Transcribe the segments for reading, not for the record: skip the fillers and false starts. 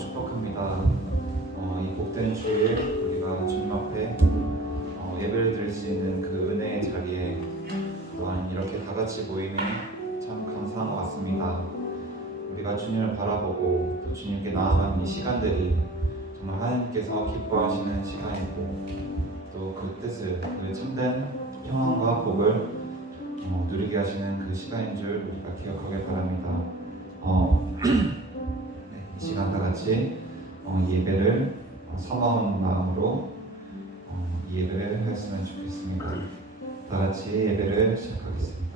축복합니다. 이 복된 주일 우리가 주님 앞에 예배를 드릴 수 있는 그 은혜의 자리에 또한 이렇게 다 같이 모이니 참 감사한 것 같습니다. 우리가 주님을 바라보고 또 주님께 나아가는 이 시간들이 정말 하나님께서 기뻐하시는 시간이고 또 그 뜻을, 그 참된 평안과 복을 누리게 하시는 그 시간인 줄 우리가 기억하길 바랍니다. 이 시간 다 같이 이 예배를 사모하는 마음으로 이 예배를 했으면 좋겠습니다. 다 같이 예배를 시작하겠습니다.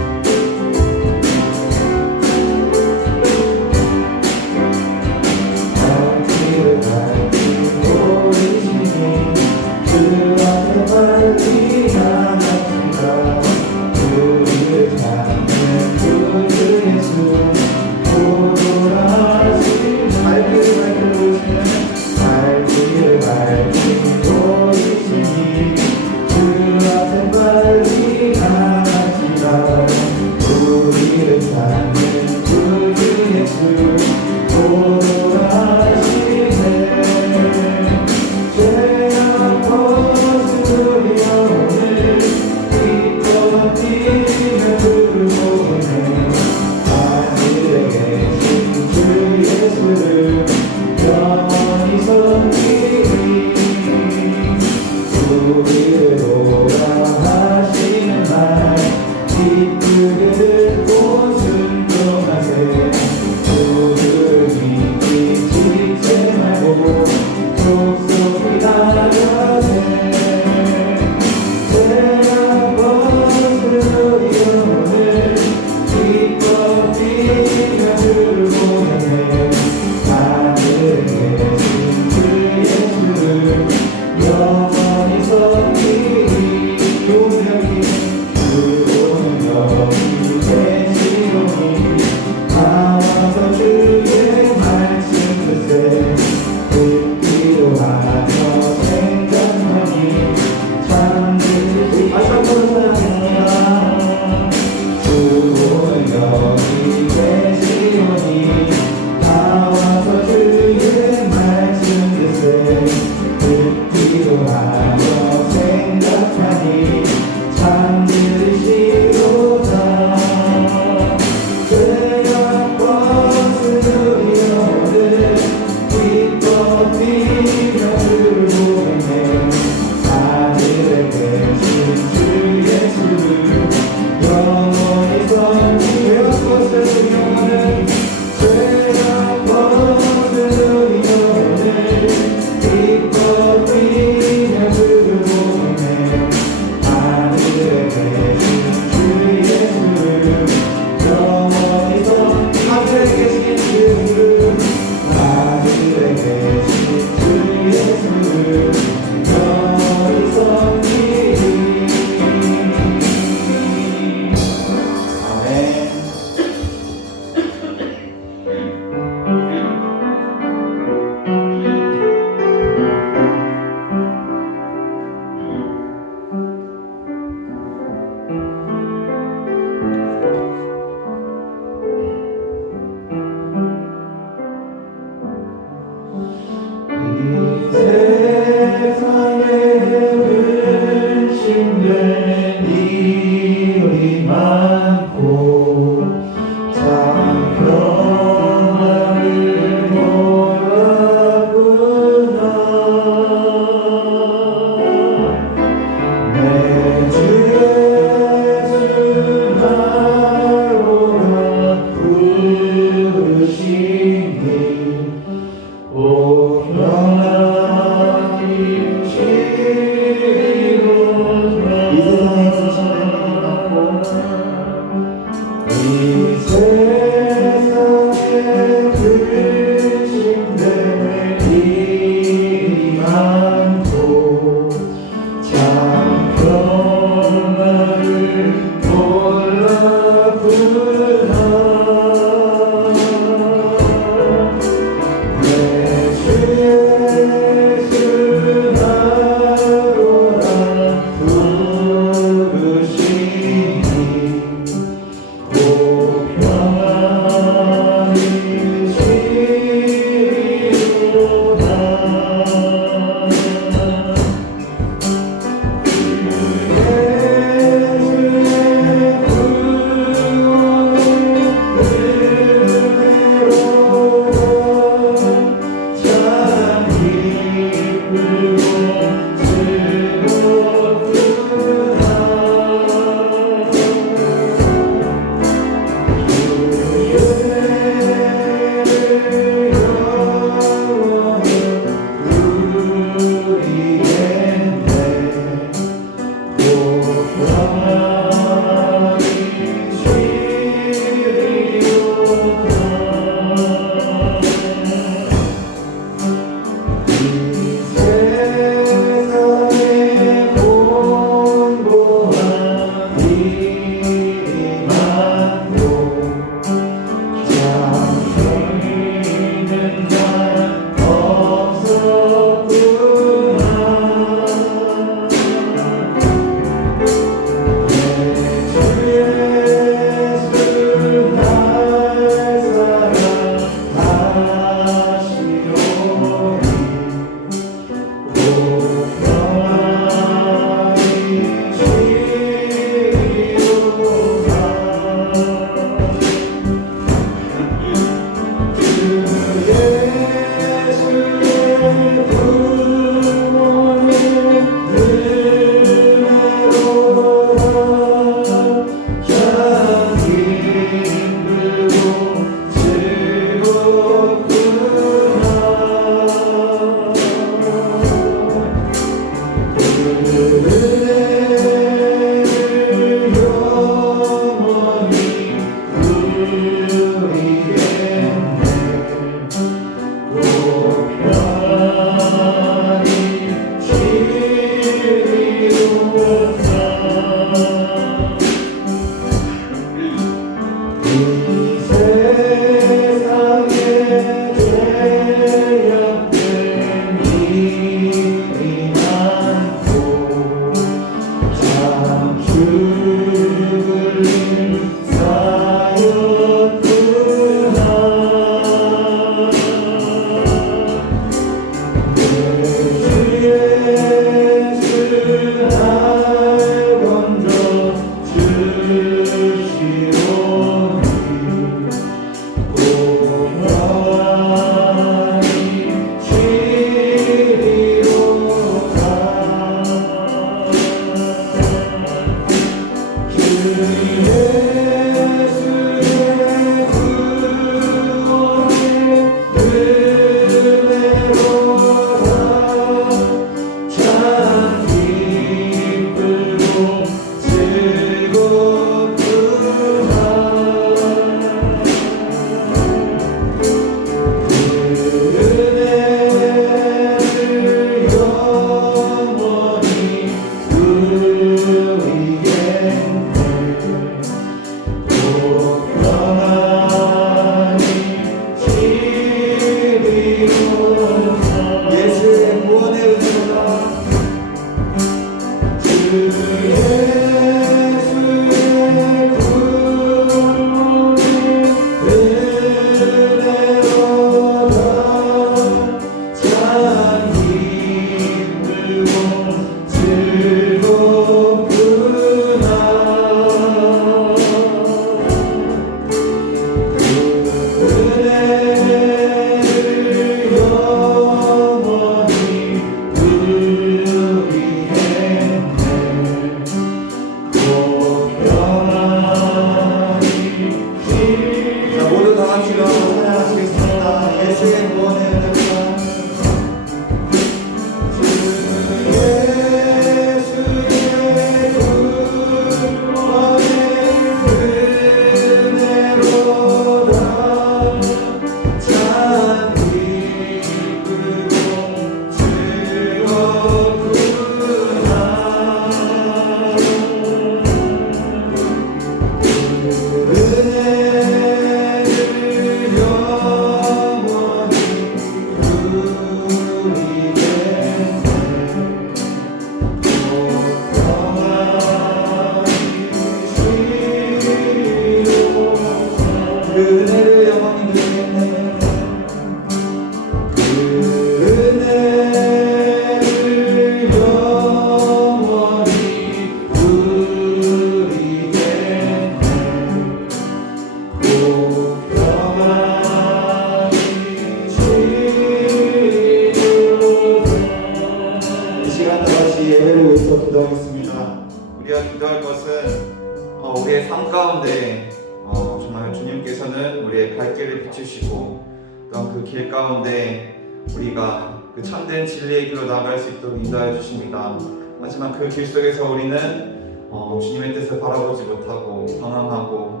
우리의 삶 가운데 정말 주님께서는 우리의 갈 길을 비추시고 또한 그 길 가운데 우리가 그 참된 진리의 길로 나아갈 수 있도록 인도해 주십니다. 하지만 그 길 속에서 우리는 주님의 뜻을 바라보지 못하고 방황하고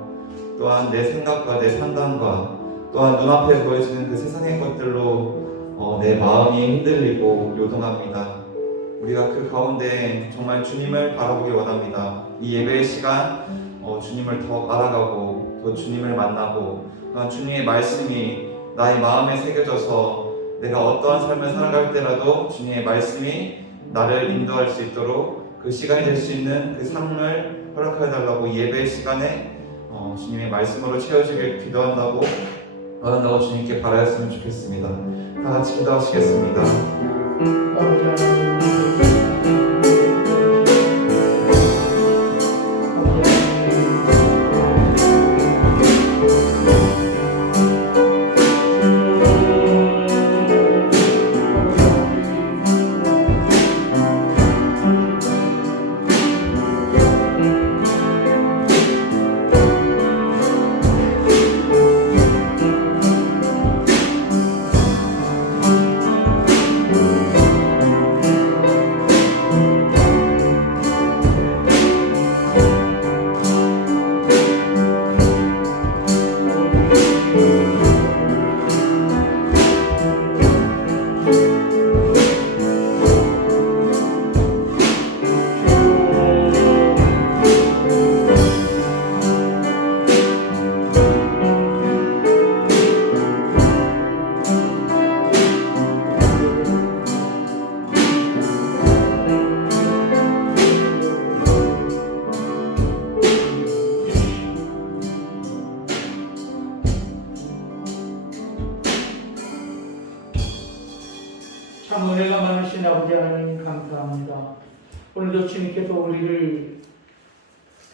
또한 내 생각과 내 판단과 또한 눈앞에 보여지는 그 세상의 것들로 내 마음이 흔들리고 요동합니다. 우리가 그 가운데 정말 주님을 바라보기 원합니다. 이 예배의 시간 주님을 더 알아가고 더 주님을 만나고 또한 주님의 말씀이 나의 마음에 새겨져서 내가 어떠한 삶을 살아갈 때라도 주님의 말씀이 나를 인도할 수 있도록 그 시간이 될 수 있는 그 삶을 허락해 달라고 예배의 시간에 주님의 말씀으로 채워지길 기도한다고 주님께 바라였으면 좋겠습니다. 다 같이 기도하시겠습니다. 참 은혜가 많으신 아버지 하나님 감사합니다. 오늘도 주님께서 우리를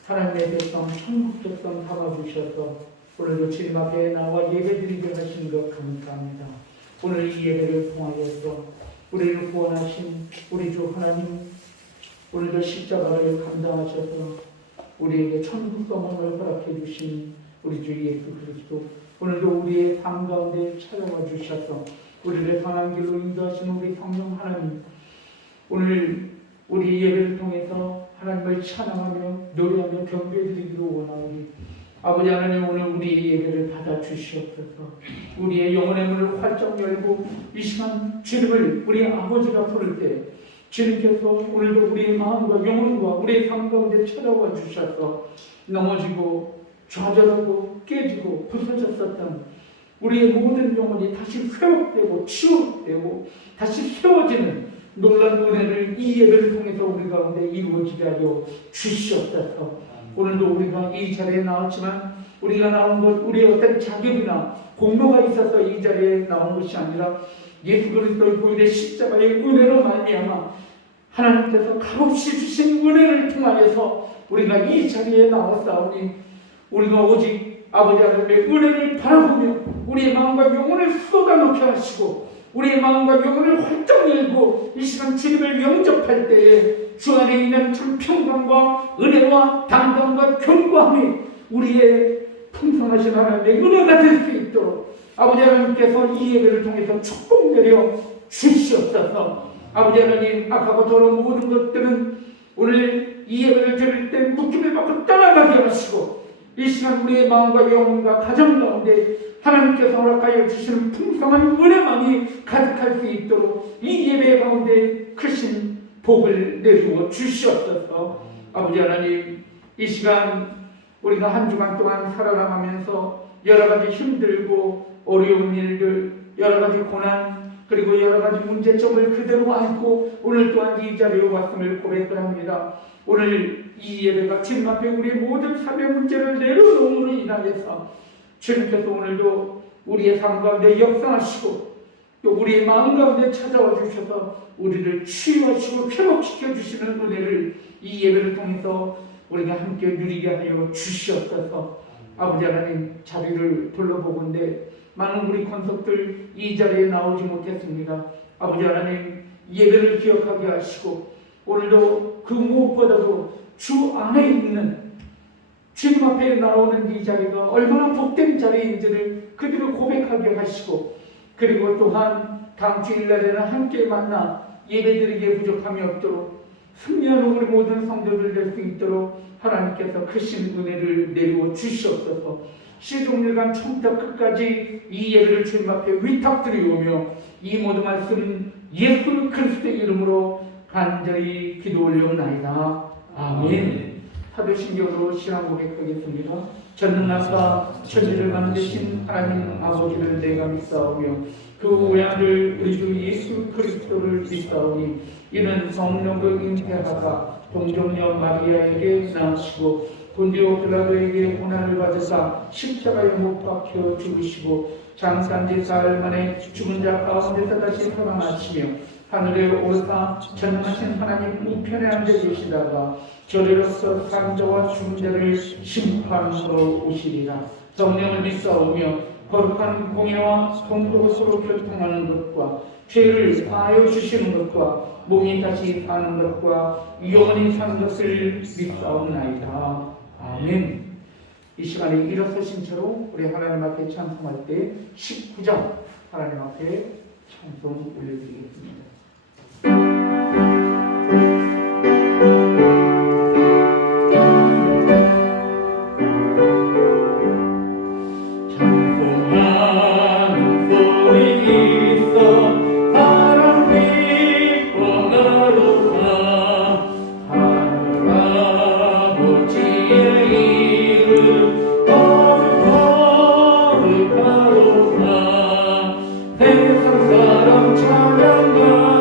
하나님의 백성, 천국 백성 삼아주셔서 오늘도 주님 앞에 나와 예배드리게 하신 것 감사합니다. 오늘 이 예배를 통하여서 우리를 구원하신 우리 주 하나님, 오늘도 십자가를 감당하셔서 우리에게 천국 소망을 허락해 주신 우리 주 예수 그리스도, 오늘도 우리의 삶 가운데 찾아와 주셔서 우리를 선한 길로 인도하신 우리 성령 하나님, 오늘 우리 예배를 통해서 하나님을 찬양하며 노래하며 경배드리기로 원하오니 아버지 하나님, 오늘 우리의 예배를 받아 주시옵소서. 우리의 영혼의 문을 활짝 열고 이 시간 주님을 우리 아버지가 부를 때 주님께서 오늘도 우리의 마음과 영혼과 우리의 삶 가운데 찾아와 주셔서 넘어지고 좌절하고 깨지고 부서졌었던 우리의 모든 영혼이 다시 회복되고 치유되고 다시 세워지는 놀라운 은혜를 이 예배를 통해서 우리 가운데 이루어지게 하여 주시옵소서. 오늘도 우리가 이 자리에 나왔지만 우리가 나온 것, 우리의 어떤 자격이나 공로가 있어서 이 자리에 나온 것이 아니라 예수 그리스도의 보혈의 십자가의 은혜로 말미암아 하나님께서 값없이 주신 은혜를 통하여서 우리가 이 자리에 나왔사오니 우리가 오직 아버지 하나님의 은혜를 바라보며 우리의 마음과 영혼을 쏟아놓게 하시고 우리의 마음과 영혼을 활짝 열고 이 시간 주님을 영접할 때에 주 안에 있는 참 평강과 은혜와 담당과 견고함이 우리의 풍성하신 하나님의 은혜가 될 수 있도록 아버지 하나님께서 이 예배를 통해서 축복 내려 주시옵소서. 아버지 하나님, 악하고 더러운 모든 것들은 오늘 이 예배를 드릴 때 묶임을 받고 떠나가게 하시고 이 시간 우리의 마음과 영혼과 가정 가운데 하나님께서 허락하여 주시는 풍성한 은혜만이 가득할 수 있도록 이 예배 가운데 크신 복을 내주어 주시옵소서. 아버지 하나님, 이 시간 우리가 한 주간 동안 살아가면서 여러 가지 힘들고 어려운 일들, 여러 가지 고난, 그리고 여러 가지 문제점을 그대로 안고 오늘 또한 이 자리에 왔음을 고백합니다. 오늘 이 예배가 주님 앞에 우리의 모든 삶의 문제를 내려놓음으로 인하여서 주님께서 오늘도 우리의 삶 가운데 역사하시고 또 우리의 마음 가운데 찾아와 주셔서 우리를 치유하시고 회복시켜 주시는 은혜를 이 예배를 통해서 우리가 함께 누리게 하여 주시옵소서. 아버지 하나님, 자리를 둘러보건대 많은 우리 권속들 이 자리에 나오지 못했습니다. 아버지 하나님, 예배를 기억하게 하시고 오늘도 그 무엇보다도 주 안에 있는 주님 앞에 나오는 이 자리가 얼마나 복된 자리인지를 그대로 고백하게 하시고 그리고 또한 다음 주일날에는 함께 만나 예배드리기에 부족함이 없도록 승리하는 우리 모든 성도들 될 수 있도록 하나님께서 크신 은혜를 내려 주시옵소서. 시종일관 처음부터 끝까지 이 예배를 주님 앞에 위탁드리오며 이 모든 말씀 예수 그리스도의 이름으로 간절히 기도 올려옵나이다. 아멘. 사도신경으로 신앙 고백하겠습니다. 전능하사 천지를 만드신 하나님 아버지를 내가 믿사오며 그 외아들 우리 주 예수 그리스도를 믿사오니 이는 성령을 잉태하사 동정녀 마리아에게 낳으시고 본디오 빌라도에게 고난을 받으사 십자가에 못 박혀 죽으시고 장산지 사흘 만에 죽은 자 가운데서 다시 살아나시며 하늘에 오르사 전능하신 하나님 우편에 앉아 계시다가 저리로서 산자와 죽은 자를 심판하러 오시리라. 성령을 믿사오며 거룩한 공예와 성도가 서로 교통하는 것과 죄를 사하여 주시는 것과 몸이 다시 사는 것과 영원히 사는 것을 믿사옵나이다. 아멘. 이 시간에 일어서신 채로 우리 하나님 앞에 찬송할 때 19장 하나님 앞에 찬송 올려드리겠습니다. 세상 사람 찬양가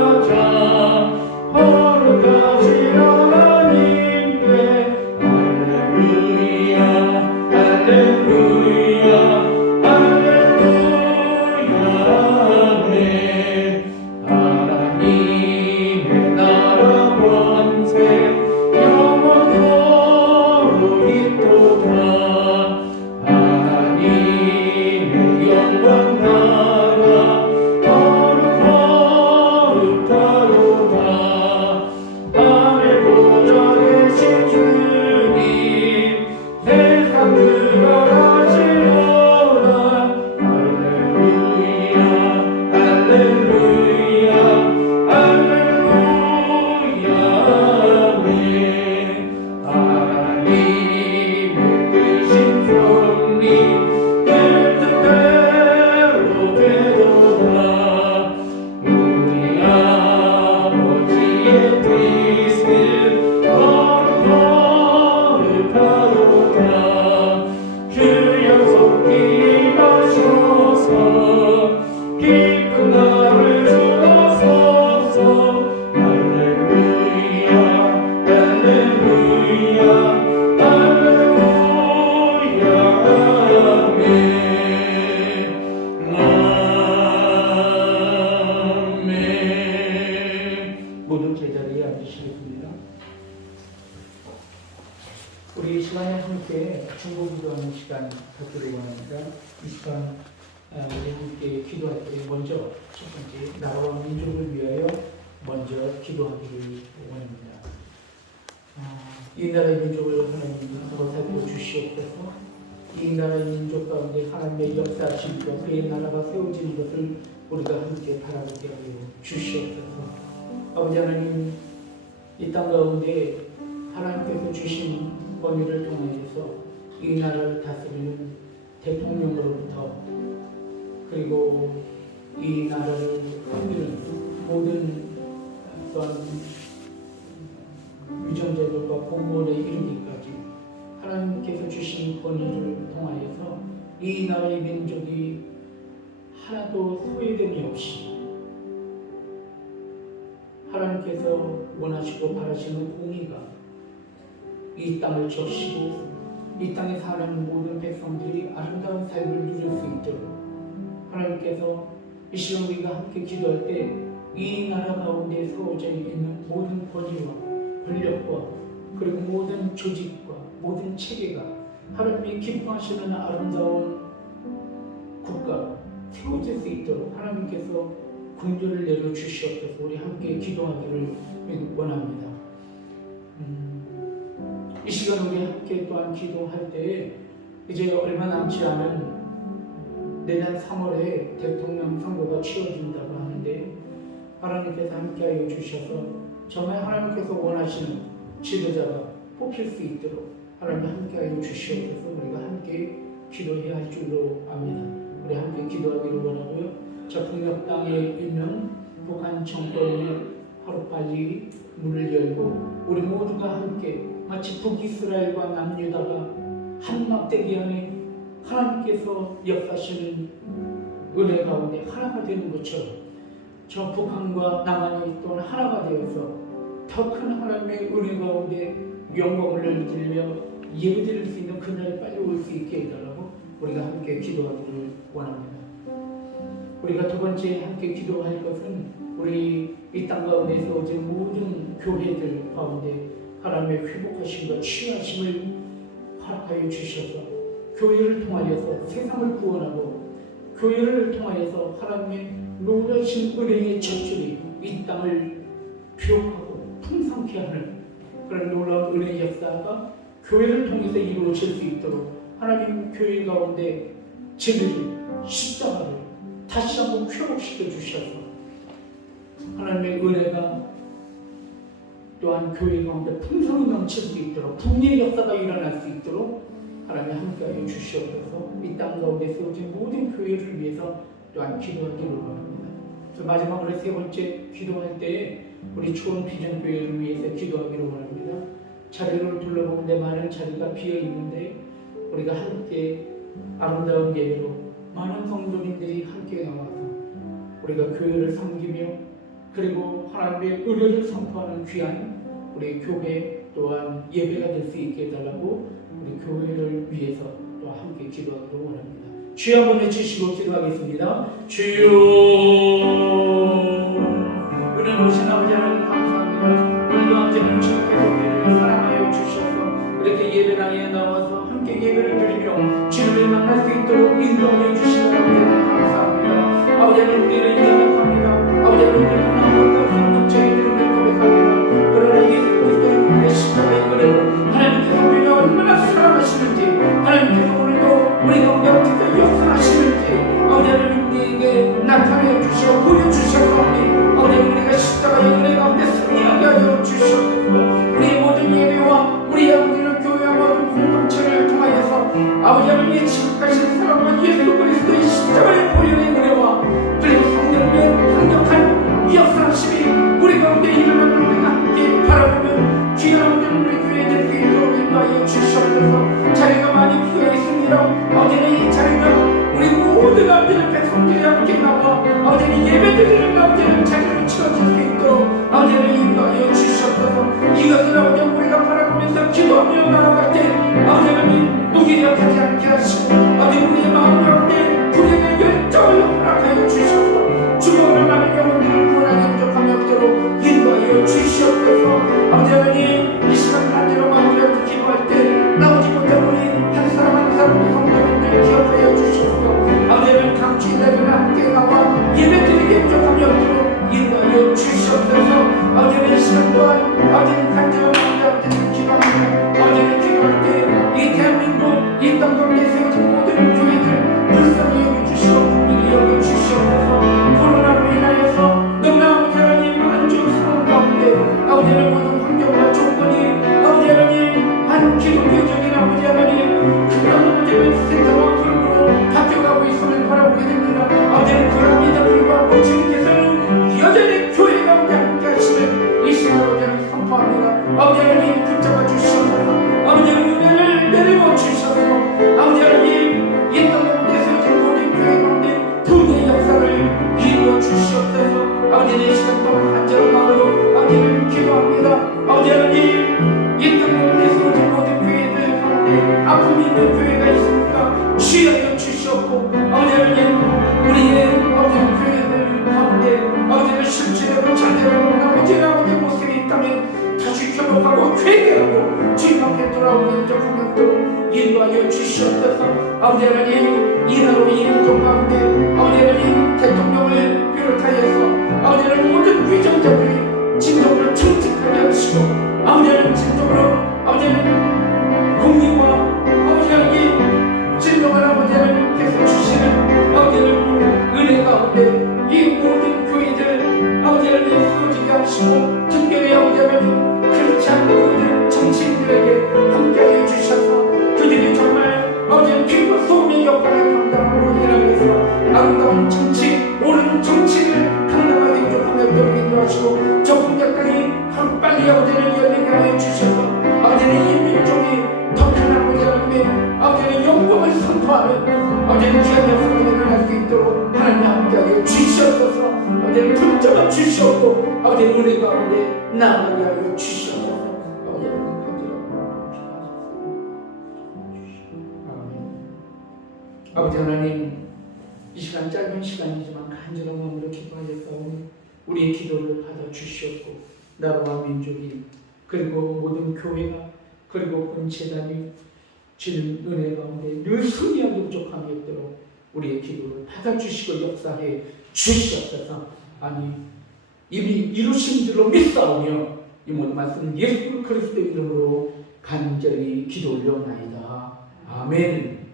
우리 이 시간에 함께 중보 기도하는 시간 갖기를 원합니다. 이 시간 우리 함께 기도할 때 먼저 첫 번째 나라와 민족을 위하여 먼저 기도하기를 원합니다. 이 나라의 민족을 하나님 보살펴 주시옵소서. 이 나라의 민족 가운데 하나님의 역사하심과 그의 나라가 세워지는 것을 우리가 함께 바라보게 하여 주시옵소서. 아버지 하나님, 이 땅 가운데 하나님께서 주신 권위를 통하여서 이 나라를 다스리는 대통령으로부터 그리고 이 나라를 흔드는 모든 또한 위정자들과 공무원에 이르기까지 하나님께서 주신 권위를 통하여서 이 나라의 민족이 하나도 소외됨이 없이 하나님께서 원하시고 바라시는 공의가 이 땅을 적시고 이 땅에 사는 모든 백성들이 아름다운 삶을 누릴 수 있도록 하나님께서 이 시간 우리가 함께 기도할 때 이 나라 가운데 세워져 있는 모든 권위와 권력과 그리고 모든 조직과 모든 체계가 하나님이 기뻐하시는 아름다운 국가 세워질 수 있도록 하나님께서 긍휼을 내려 주시옵소서. 우리 함께 기도하기를 원합니다. 이 시간 우리 함께 또한 기도할 때 이제 얼마 남지 않은 내년 3월에 대통령 선거가 치러진다고 하는데 하나님께서 함께하여 주셔서 정말 하나님께서 원하시는 지도자가 뽑힐 수 있도록 하나님 함께하여 주시옵소서. 우리가 함께 기도해야 할 줄로 압니다. 우리 함께 기도하기를 원하고요. 저 북녘 땅에 있는 북한 정권에 하루빨리 문을 열고 우리 모두가 함께 마치 북이스라엘과 남유다가 한 막대기 안에 하나님께서 역사하시는 은혜 가운데 하나가 되는 것처럼 저 북한과 남한이 또한 하나가 되어서 더 큰 하나님의 은혜 가운데 영광을 드리며 예배드릴 수 있는 그날이 빨리 올 수 있게 해달라고 우리가 함께 기도하기를 원합니다. 우리가 두 번째 함께 기도할 것은 우리 이 땅 가운데 세워진 모든 교회들 가운데 하나님의 회복하심과 치유하심을 허락하여 주셔서 교회를 통하여서 세상을 구원하고 교회를 통하여서 하나님의 놀라신 은혜의 젖줄이 이 땅을 비옥하고 풍성케 하는 그런 놀라운 은혜의 역사가 교회를 통해서 이루어질 수 있도록 하나님 교회 가운데 진리를 십자가를 다시 한번 회복시켜 주셔서 하나님의 은혜가 또한 교회 가운데 풍성이 넘칠 수 있도록 분리의 역사가 일어날 수 있도록 하나님 함께하여 주시옵소서. 이 땅 가운데 세워진 모든 교회를 위해서 또한 기도하기를 원합니다. 마지막으로 세 번째 기도할 때 우리 초롱 비전 교회를 위해서 기도하기를 원합니다. 자리를 둘러보는데 많은 자리가 비어 있는데 우리가 함께 아름다운 예배로 많은 성도님들이 함께 나와서 우리가 교회를 섬기며 그리고 하나님의 은혜를 선포하는 귀한 우리 교회 또한 예배가 될 수 있게 해달라고 우리 교회를 위해서 또 함께 기도하기를 원합니다. 주여 한번 외치시고 기도하겠습니다. 주여 은혜 오신 아버지 하나님 감사합니다. 오늘도 언제나 주께서 우리를 사랑하여 주셔서 이렇게 예배당에 나와서 함께 예배를 드리며 주님을 만날 수 있도록 인도하여 주시는 아버지 하나님 감사합니다. 아버지 하나님 우리를 이해합니다. 아버지 하나님 우리를 못한 성도체의 이름을 고백합니다. 그러나 예수 그리스도의 은혜 십자가의 은혜로 하나님께서 우리를 얼마나 사랑하시는지 하나님께서 오늘도 우리 가운데 어떻게 역사하시는지 아버지 하나님 우리에게 나타내 주시어 보여주셨사오니 아버지 우리가 십자가의 은혜 가운데 승리하게 하여 주시옵소서. 우리 모든 예배와 우리 아버지는 교회와 모든 공동체를 통하여서 아버지 하나님의 지극하신 사랑과 예수 그리스도의 십자가의 보혈의 은혜와 그리고 성령의 강력한 역사하심이 우리 가운데 일어나는 우리가 함께 바라보면 귀한 우리 교회에 될 수 있도록 인도하여 주시옵소서. 자리가 많이 비어 있습니다. 어제는 이 자리가 우리 모든 아버지는 백성들이 함께 나와 아버지는 예배드리는 아버지는 자리를 채워줄 수 있도록 아버지는 인도하여 주시옵소서. 이것을 아버지 우리가 바라보면서 기도하며 나아갈 때 아버지는 무기력하지 않게 하시고 아픔이 있는 교회가 있습니까? 취하여 주시옵고 아버지 하나님 우리의 아버지 교회들 가운데 아버지는 실제로 잘되는 아버지 모습이 있다면 다시 회복하고 회개하고 주님 앞에 돌아오는 저 공격도 인도하여 주시옵소서. 아버지 하나님 이 나라 이 민족 가운데 아버지 하나님 대통령을 비롯하여서 아버지 하나님 모든 위정자들이 진정으로 청직하게 하시고 아버지 하나님 진정으로 아버지 하나님 공의와 아버지 하나님 진정한 아버지 하나님 계속 주시는 아버지 하나님 은혜 가운데 이 모든 교회들 아버지 하나님 세워지게 하시고 특별히 아버지 하나님 그렇지 않은 모든 정치인들에게 함께하여 주셔서 그들이 정말 아버지 하나님 빛과 소금의 역할을 감당하고 일하면서 아름다운 정치 옳은 정치를 감당하게 인도하며 인도하시고 저 공작당이 하루빨리 아버지 하나님 열리게 하여 주셔서 아버지 하나님 이 민족이 더 편한 아버지 하나님의 아버지 하나님 영광을 선포하는 아버지 하나님 귀한 역사가 일어날 수 있도록 하나님 함께하여 주시옵소서. 아버지 하나님 붙잡아 주시옵고 아버지 하나님 은혜 가운데 나아가게 하여 주시옵소서. 아버지 하나님 간절하고 아멘. 아버지 하나님 이 시간 짧은 시간이지만 간절한 마음으로 기도하였사오니 우리의 기도를 받아 주시옵고 나라와 민족이 그리고 모든 교회가 그리고 본체단이 주는 은혜 가운데 늘 승리하게 부족함이 없도록 우리의 기도를 받아주시고 역사해 주시옵소서. 아니 이미 이루신 줄로 믿사오며 이 모든 말씀 예수 그리스도 이름으로 간절히 기도 올려옵나이다. 아멘.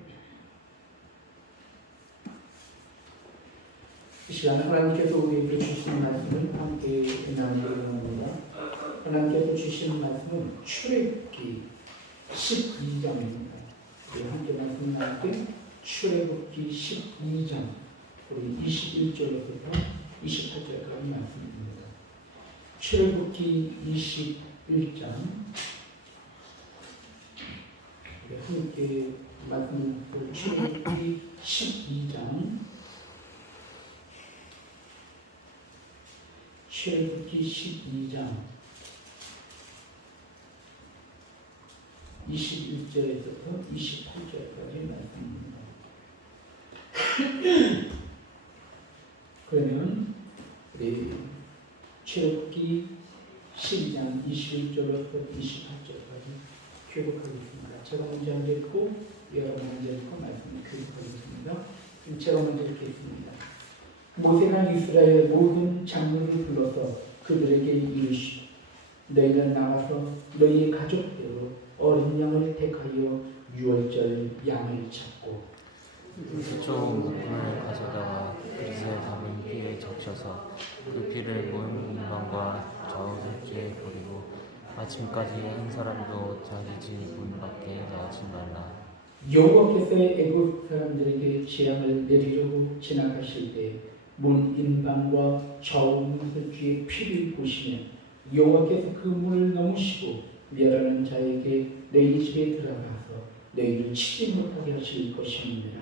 이 시간에 하나님께서 우리에게 주시는 말씀을 함께 나누려고 합니다. 하나님께서 주시는 말씀은 출애굽기 12장입니다. 우리 함께 말씀 나눌 출애굽기 12장 우리 21절부터 28절까지 말씀입니다. 출애굽기 21장 우리 함께 말씀 나눌 출애굽기 12장 출애굽기 12장 21절에서부터 28절까지 말씀입니다. 그러면 우리 출애굽기 12장 21절부터 28절까지 교독하겠습니다. 제가 먼저 읽고 여러분 먼저 읽고 말씀을 교독하겠습니다. 제가 먼저 읽겠습니다. 모세가 이스라엘 모든 장로를 불러서 그들에게 이르시되 너희는 나가서 너희의 가족대로 어린 양을 택하여 유월절 양을 잡고 수초 물을 가져다가 그릇에 담은 피에 적셔서 그 피를 모든 인방과 좌우들지에 버리고 아침까지 한 사람도 자기 집 문 밖에 나가지 말라. 여호와께서 애굽 사람들에게 재앙을 내리려고 지나가실 때 문 인방과 좌우 문들지에 피를 보시면 여호와께서 그 문을 넘으시고 멸하는 자에게 너희 집에 들어가서 너희를 치지 못하게 하실 것이니라.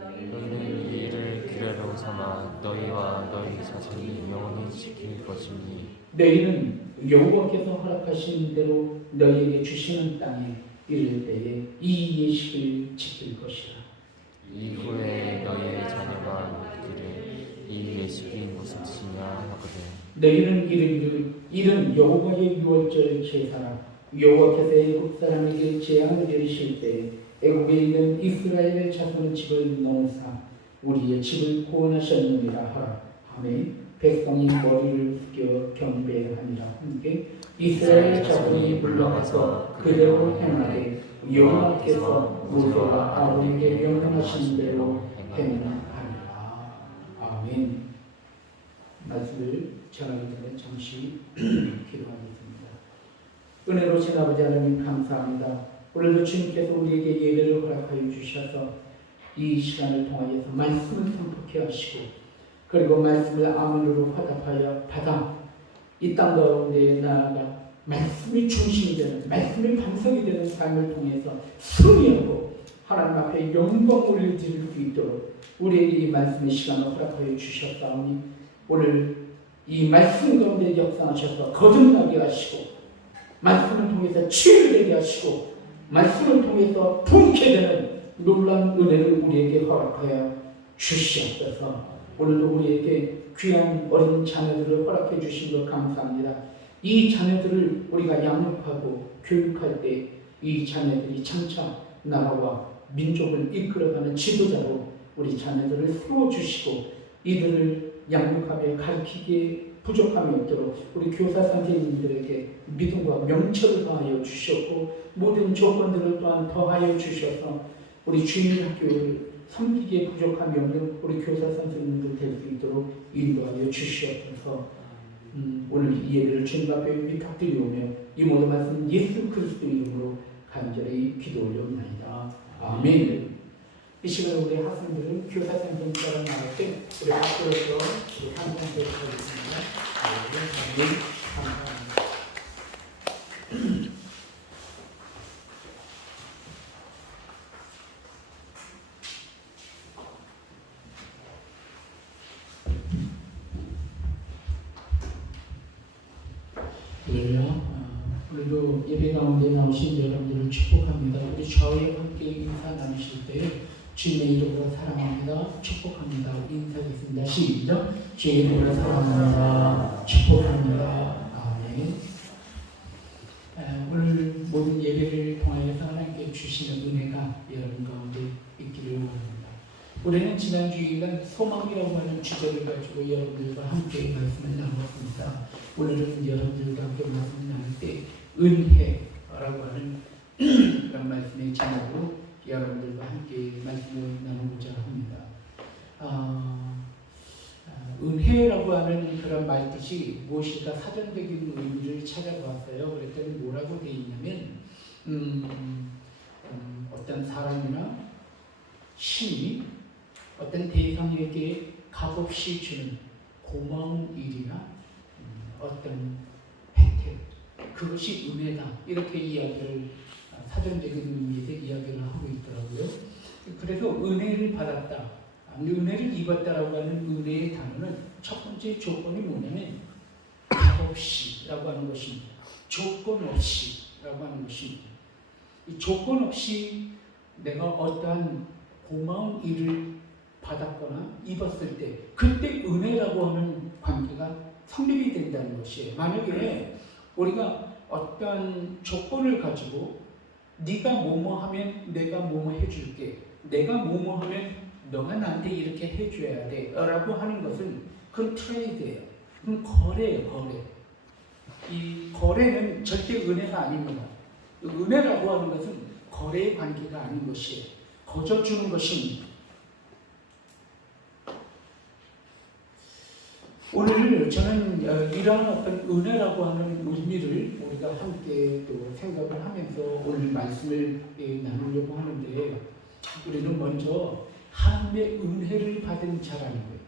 너희는 이 일을 규례로 삼아 너희와 너희 자손이 영원히 지킬 것이니 너희는 여호와께서 허락하신 대로 너희에게 주시는 땅에 이를 때에 이 예식을 지킬 것이라. 이후에 너희의 자녀가 묻기를 이 예식이 무슨 뜻이냐 하거든. 너희는 이른 여호와의 유월절 제사라. 여호와께서 애굽 사람에게 재앙을 내리실 때 애굽에 있는 이스라엘의 자손의 집을 넘으사 우리의 집을 구원하셨느니라 하라. 아멘. 백성이 머리를 숙여 경배하니라. 함께 이스라엘 자손이 물러가서 그대로 행하되 여호와께서 모세와 아론에게 명령하신 대로 행하니라. 아멘. 말씀을 전하기 전에 잠시 기도하겠습니다. 은혜로우신 아버지 하나님 감사합니다. 오늘도 주님께서 우리에게 예배를 허락하여 주셔서 이 시간을 통하여서 말씀을 선포케 하시고 그리고 말씀을 아멘으로 화답하여 받아 이 땅 가운데 나아가 말씀이 중심이 되는 말씀이 반석이 되는 삶을 통해서 승리하고 하나님 앞에 영광을 드릴 수 있도록 우리에게 이 말씀의 시간을 허락하여 주셨사오니 오늘 이 말씀 가운데 역사하셔서 거듭나게 하시고 말씀을 통해서 치유되게 하시고 말씀을 통해서 통쾌 되는 놀라운 은혜를 우리에게 허락하여 주시옵소서. 오늘도 우리에게 귀한 어린 자녀들을 허락해 주신 것 감사합니다. 이 자녀들을 우리가 양육하고 교육할 때 이 자녀들이 장차 나라와 민족을 이끌어가는 지도자로 우리 자녀들을 세워주시고 이들을 양육하며 가르치기에 부족함이 없도록 우리 교사 선생님들에게 믿음과 명철을 더하여 주셨고 모든 조건들을 또한 더하여 주셔서 우리 주일학교를 섬기기에 부족함이 없는 우리 교사 선생님들 될 수 있도록 인도하여 주시옵소서. 오늘 이 예배를 주님 앞에 부탁드리오며 이 모든 말씀 예수 그리스도 이름으로 간절히 기도 올려옵나이다. 아멘. 이 시간에 우리 학생들은 교사 선생님처럼 나갈 때 우리 학교에서 우리 한국교회를 하겠습니다. 아멘. 감사합니다. 오늘도 예배 가운데 나오신 여러분들을 축복합니다. 우리 좌우에 함께 인사 나누실 때 주님의 이름으로 사랑합니다. 축복합니다. 인사하겠습니다. 시작. 주의 이름으로 사랑합니다. 축복합니다. 아멘. 오늘 모든 예배를 통하여서 하나님께 주시는 은혜가 여러분 가운데 있기를 원합니다. 우리는 지난 주일간 소망이라고 하는 주제를 가지고 여러분들과 함께 말씀을 나누었습니다. 오늘은 여러분들과 함께 말씀을 나눌 때 은혜라고 하는 그런 말씀의 제목으로 여러분들과 함께 말씀을 나누고자 합니다. 은혜라고 하는 그런 말뜻이 무엇일까 사전적인 의미를 찾아보았어요. 그랬더니 뭐라고 되어 있냐면 어떤 사람이나 신이 어떤 대상에게 값없이 주는 고마운 일이나 어떤 혜택, 그것이 은혜다. 이렇게 이야기를 사전적인 의미에서 이야기를 하고 있더라고요. 그래서 은혜를 받았다, 은혜를 입었다라고 하는 은혜의 단어는 첫 번째 조건이 뭐냐면 값없이라고 하는 것입니다. 조건 없이라고 하는 것입니다. 이 조건 없이 내가 어떠한 고마운 일을 받았거나 입었을 때 그때 은혜라고 하는 관계가 성립이 된다는 것이에요. 만약에 우리가 어떤 조건을 가지고 네가 뭐뭐 하면 내가 뭐뭐 해줄게, 내가 뭐뭐 하면 너가 나한테 이렇게 해줘야 돼 라고 하는 것은 그건 트레이드예요. 그건 거래예요. 거래. 이 거래는 절대 은혜가 아닙니다. 은혜라고 하는 것은 거래의 관계가 아닌 것이에요. 거저 주는 것입니다. 오늘 저는 이러한 어떤 은혜라고 하는 의미를 우리가 함께 또 생각을 하면서 오늘 말씀을 나누려고 하는데 우리는 먼저 하나님의 은혜를 받은 자라는 거예요.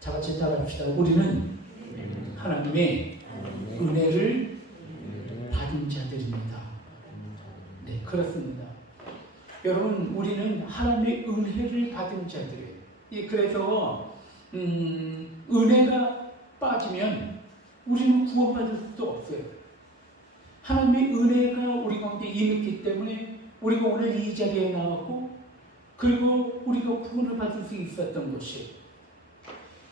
자, 같이 따라합시다. 우리는 하나님의 은혜를 받은 자들입니다. 네, 그렇습니다. 여러분, 우리는 하나님의 은혜를 받은 자들이에요. 예, 그래서 은혜가 빠지면 우리는 구원받을 수도 없어요. 하나님의 은혜가 우리 가운데 임했기 때문에 우리가 오늘 이 자리에 나왔고 그리고 우리가 구원을 받을 수 있었던 것이에요.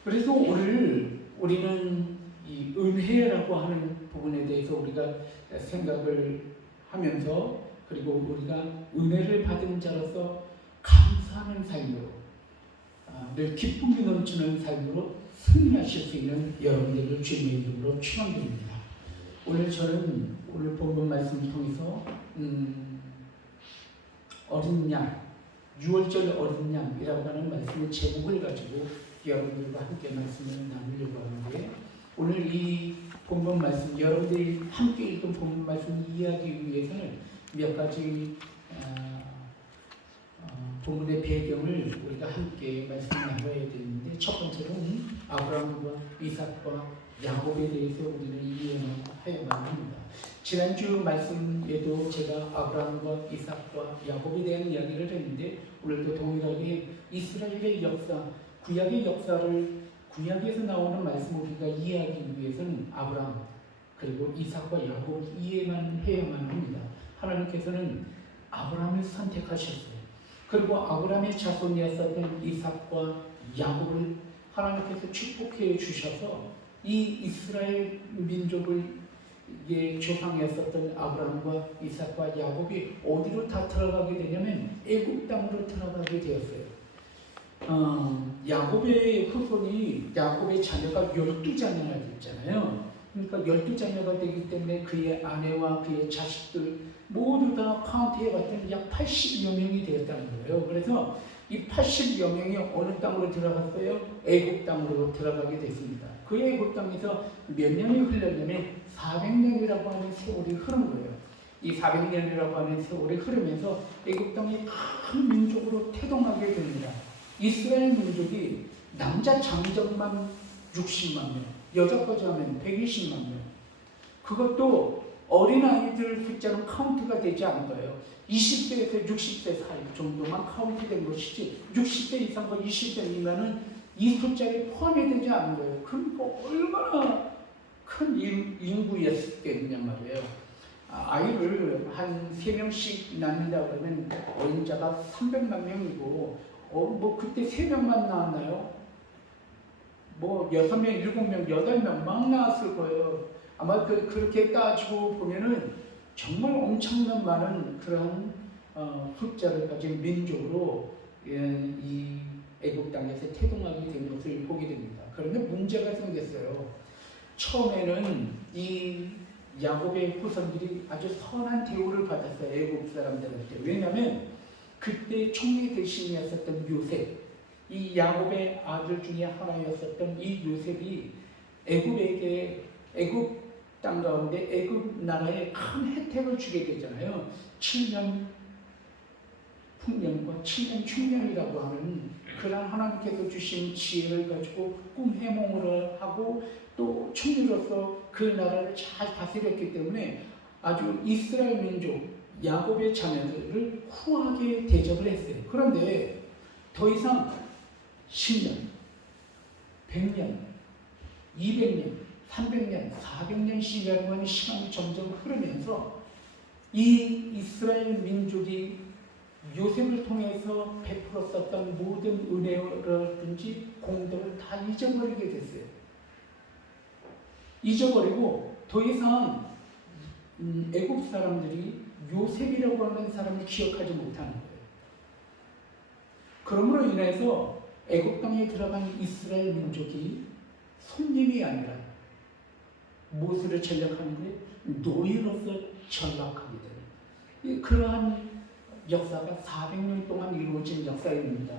그래서 오늘 우리는 이 은혜라고 하는 부분에 대해서 우리가 생각을 하면서 그리고 우리가 은혜를 받은 자로서 감사하는 삶으로 늘 기쁨이 넘치는 삶으로 승리하실 수 있는 여러분들을 주님의 이름으로 축원드립니다. 오늘 저는 오늘 본문 말씀을 통해서 어린 양, 6월절 어린 양이라고 하는 말씀의 제목을 가지고 여러분들과 함께 말씀을 나누려고 하는데 오늘 이 본문 말씀, 여러분들이 함께 읽은 본문 말씀을 이해하기 위해서는 몇 가지 본문의 배경을 우리가 함께 말씀을 나눠야 되는데 첫 번째로는 아브라함과 이삭과 야곱에 대해서 우리는 이해해야만 합니다. 지난주 말씀에도 제가 아브라함과 이삭과 야곱에 대한 이야기를 했는데 오늘도 동일하게 이스라엘의 역사, 구약의 역사를 구약에서 나오는 말씀을 우리가 이해하기 위해서는 아브라함 그리고 이삭과 야곱 이해만 해야만 합니다. 하나님께서는 아브라함을 선택하셨어요. 그리고 아브라함의 자손이었었던 이삭과 야곱을 하나님께서 축복해 주셔서 이 이스라엘 민족을 조상이었었던 아브라함과 이삭과 야곱이 어디로 다 들어가게 되냐면 애굽 땅으로 들어가게 되었어요. 야곱의 후손이 야곱의 자녀가 12자녀나 됐잖아요. 그러니까 12자녀가 되기 때문에 그의 아내와 그의 자식들 모두 다 카운트해 봤더니 약 80여 명이 되었다는 거예요. 그래서 이 80여 명이 어느 땅으로 들어갔어요? 애굽 땅으로 들어가게 됐습니다. 그 애굽 땅에서 몇 년이 흘렀냐면 400년이라고 하는 세월이 흐른 거예요. 이 400년이라고 하는 세월이 흐르면서 애굽 땅이 큰 민족으로 태동하게 됩니다. 이스라엘 민족이 남자 장정만 60만 명, 여자까지 하면 120만 명. 그것도 어린아이들 숫자는 카운트가 되지 않은 거예요. 20세에서 60세 사이 정도만 카운트된 것이지 60세 이상과 20세 미만은 이 숫자에 포함이 되지 않은 거예요. 그러니까 얼마나 큰 인구였겠냐 말이에요. 아이를 한 3명씩 낳는다 그러면 어린자가 300만 명이고 뭐 그때 3명만 낳았나요? 뭐 6명, 7명, 8명 막 나왔을 거예요. 아마 그렇게 따지고 보면은 정말 엄청난 많은 그런 숫자를 가진 민족으로 이 애굽 땅에서 태동하게 된 것을 보게 됩니다. 그런데 문제가 생겼어요. 처음에는 이 야곱의 후손들이 아주 선한 대우를 받았어요. 애굽 사람들한테. 왜냐하면 그때 총리 대신이었었던 요셉, 이 야곱의 아들 중에 하나였었던 이 요셉이 애굽 땅 가운데 애굽 나라에 큰 혜택을 주게 되잖아요. 7년 풍년과 7년 충년이라고 하는 그런 하나님께서 주신 지혜를 가지고 꿈 해몽을 하고 또 총리로서 그 나라를 잘 다스렸기 때문에 아주 이스라엘 민족 야곱의 자녀들을 후하게 대접을 했어요. 그런데 더 이상 10년, 100년, 200년, 300년, 400년씩이라고 하는 시간이 점점 흐르면서 이 이스라엘 민족이 요셉을 통해서 베풀었었던 모든 은혜라든지 공덕을 다 잊어버리게 됐어요. 잊어버리고 더 이상 애굽 사람들이 요셉이라고 하는 사람을 기억하지 못하는 거예요. 그러므로 인해서 애굽 땅에 들어간 이스라엘 민족이 손님이 아니라 무엇으로 전락하는 거예요? 노예로서 전락하게 되는 그러한 역사가 400년 동안 이루어진 역사입니다.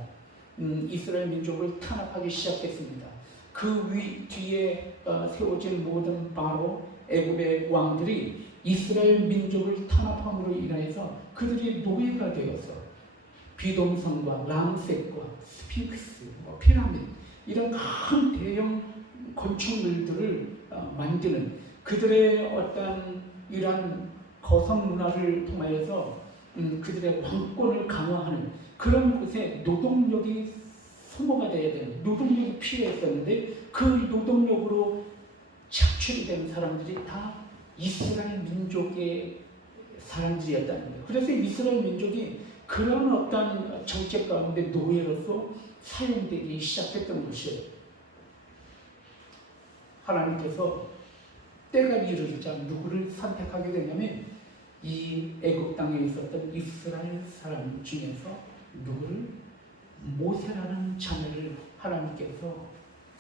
이스라엘 민족을 탄압하기 시작했습니다. 그 뒤에 세워진 모든 바로 애굽의 왕들이 이스라엘 민족을 탄압함으로 인해서 그들이 노예가 되어서 비동성과 람셋과 스핑크스, 피라미드 이런 큰 대형 건축물들을 만드는 그들의 어떤 이러한 거성 문화를 통하여서 그들의 왕권을 강화하는 그런 곳에 노동력이 소모가 되어야 되는 노동력이 필요했었는데 그 노동력으로 착취이 된 사람들이 다 이스라엘 민족의 사람들이었다는 거예요. 그래서 이스라엘 민족이 그런 어떤 정책 가운데 노예로서 사용되기 시작했던 것이에요. 하나님께서 때가 이르자 누구를 선택하게 되냐면 이 애굽 땅에 있었던 이스라엘 사람 중에서 누구를 모세라는 자녀를 하나님께서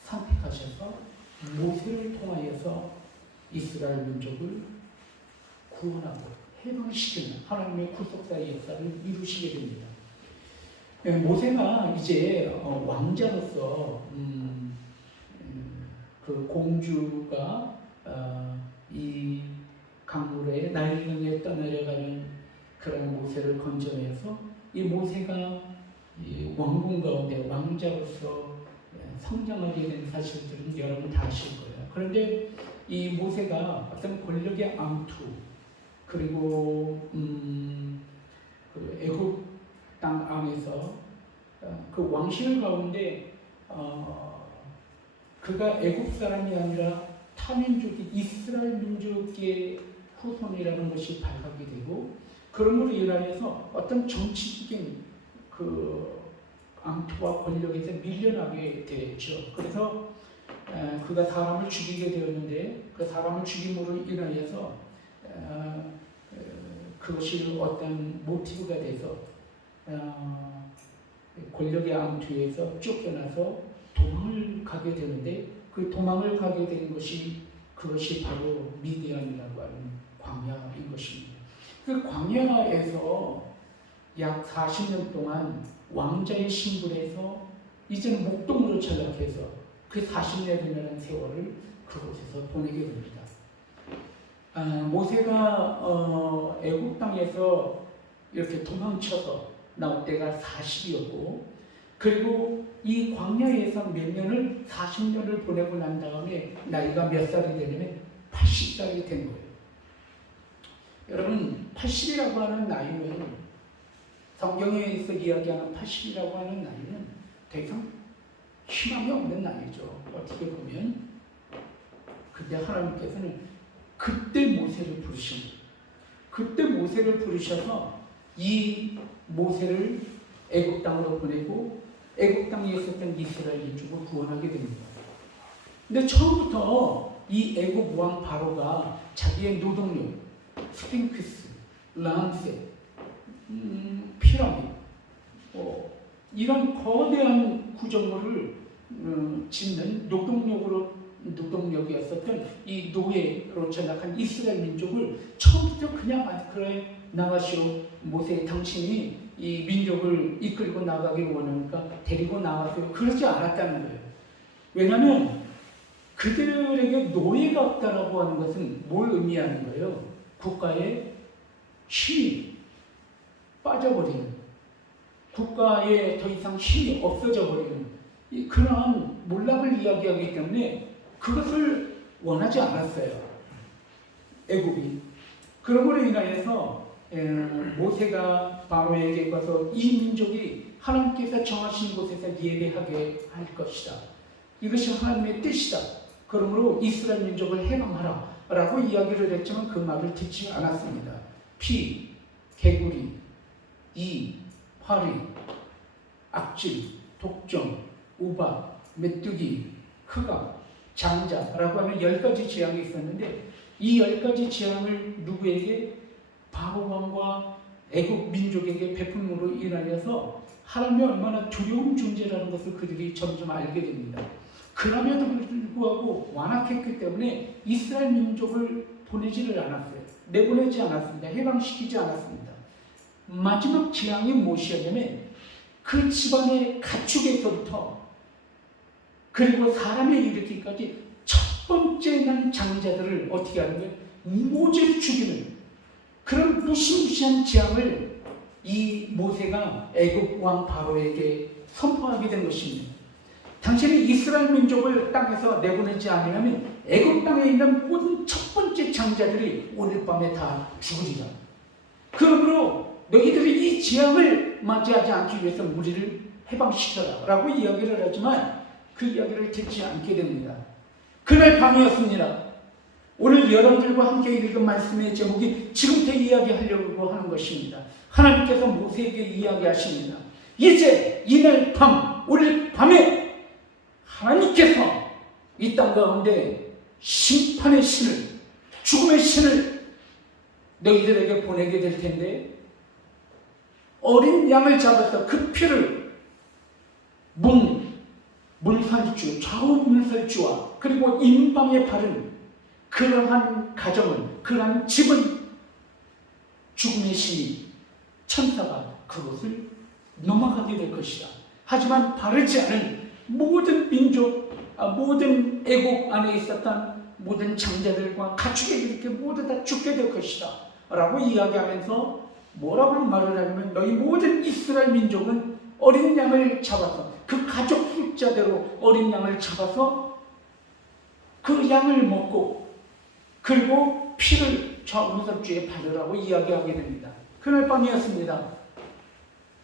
선택하셔서 모세를 통하여서 이스라엘 민족을 구원하고 해방시키는 하나님의 구속사의 역사를 이루시게 됩니다. 모세가 이제 왕자로서 그 공주가 이 강물에 나일강에 떠내려가는 그런 모세를 건져내서 이 모세가 이 왕궁 가운데 왕자로서 성장하게 된 사실들은 여러분 다 아실 거예요. 그런데 이 모세가 어떤 권력의 암투 그리고 그 애굽 땅 안에서 그 왕실 가운데 그가 애굽 사람이 아니라 타민족이 이스라엘 민족의 후손이라는 것이 발각이 되고 그런 걸로 인하여서 어떤 정치적인 그 암투와 권력에서 밀려나게 되었죠. 그래서 그가 사람을 죽이게 되었는데 그 사람을 죽임으로 인하여서 그것이 어떤 모티브가 돼서 권력의 암투에서 쫓겨나서 도망을 가게 되는데 그 도망을 가게 된 것이 그것이 바로 미디안이라고 하는 광야인 것입니다. 그 광야에서 약 40년 동안 왕자의 신분에서 이제는 목동으로 전락해서 그 40년이라는 세월을 그곳에서 보내게 됩니다. 모세가 애국 땅에서 이렇게 도망쳐서 나올 때가 40이었고 그리고 이 광야에서 몇 년을 40년을 보내고 난 다음에 나이가 몇 살이 되냐면 80살이 된 거예요. 여러분 80이라고 하는 나이는 성경에서 이야기하는 80이라고 하는 나이는 더 이상 희망이 없는 나이죠. 어떻게 보면 그때 하나님께서는 그때 모세를 부르신 거예요. 그때 모세를 부르셔서 이 모세를 애국 땅으로 보내고 애국 땅에 있었던 이스라엘 민족을 구원하게 됩니다. 근데 처음부터 이 애국 왕 바로가 자기의 노동력, 스핑크스, 람셋, 피라미드, 이런 거대한 구조물을 짓는 노동력이었었던 이 노예로 전락한 이스라엘 민족을 처음부터 그냥 그래 나가시오 모세 당신이 이 민족을 이끌고 나가기를 원하니까 데리고 나가세요. 그러지 않았다는 거예요. 왜냐하면 그들에게 노예가 없다라고 하는 것은 뭘 의미하는 거예요? 국가의 힘이 빠져버리는, 국가에 더 이상 힘이 없어져 버리는 그러한 몰락을 이야기하기 때문에 그것을 원하지 않았어요. 애굽이. 그런 걸로 인하여서 모세가 바로에게 가서 이 민족이 하나님께서 정하신 곳에서 예배하게 할 것이다. 이것이 하나님의 뜻이다. 그러므로 이스라엘 민족을 해방하라 라고 이야기를 했지만 그 말을 듣지 않았습니다. 피, 개구리, 이, 파리, 악질, 독점, 우박, 메뚜기, 흑암, 장자라고 하는 10가지 재앙이 있었는데 이 10가지 재앙을 누구에게? 바로 왕과 애국 민족에게 베품으로 인하여서 하나님이 얼마나 두려운 존재라는 것을 그들이 점점 알게 됩니다. 그럼에도 불구하고 완악했기 때문에 이스라엘 민족을 보내지를 않았어요. 내보내지 않았습니다. 해방시키지 않았습니다. 마지막 재앙이 무엇이었냐면 그 집안의 가축에서부터 그리고 사람에 이르기까지 첫 번째 난 장자들을 어떻게 하는 거예요? 모조리 죽이는 그런 무시무시한 재앙을 이 모세가 애굽 왕 바로에게 선포하게 된 것입니다. 당신이 이스라엘 민족을 땅에서 내보내지 않으면 애굽 땅에 있는 모든 첫 번째 장자들이 오늘 밤에 다 죽으리라. 그러므로 너희들이 이 재앙을 맞이하지 않기 위해서 우리를 해방시켜라 라고 이야기를 하지만 그 이야기를 듣지 않게 됩니다. 그날 밤이었습니다. 오늘 여러분들과 함께 읽은 말씀의 제목이 지금부터 이야기하려고 하는 것입니다. 하나님께서 모세에게 이야기하십니다. 이제 이날 밤, 오늘 밤에 하나님께서 이 땅 가운데 심판의 신을, 죽음의 신을 너희들에게 보내게 될 텐데 어린 양을 잡아서 그 피를 문살주, 좌우 문살주와 그리고 임방에 바른 그러한 가정은, 그러한 집은 죽음의 신이, 천사가 그것을 넘어가게 될 것이다. 하지만 바르지 않은 모든 민족, 모든 애국 안에 있었던 모든 장자들과 가축에 이렇게 모두 다 죽게 될 것이다 라고 이야기하면서 뭐라고 말을 하냐면 너희 모든 이스라엘 민족은 어린 양을 잡아서 그 가족 숫자대로 어린 양을 잡아서 그 양을 먹고 그리고 피를 좌우문살주에 바르라고 이야기하게 됩니다. 그날 밤이었습니다.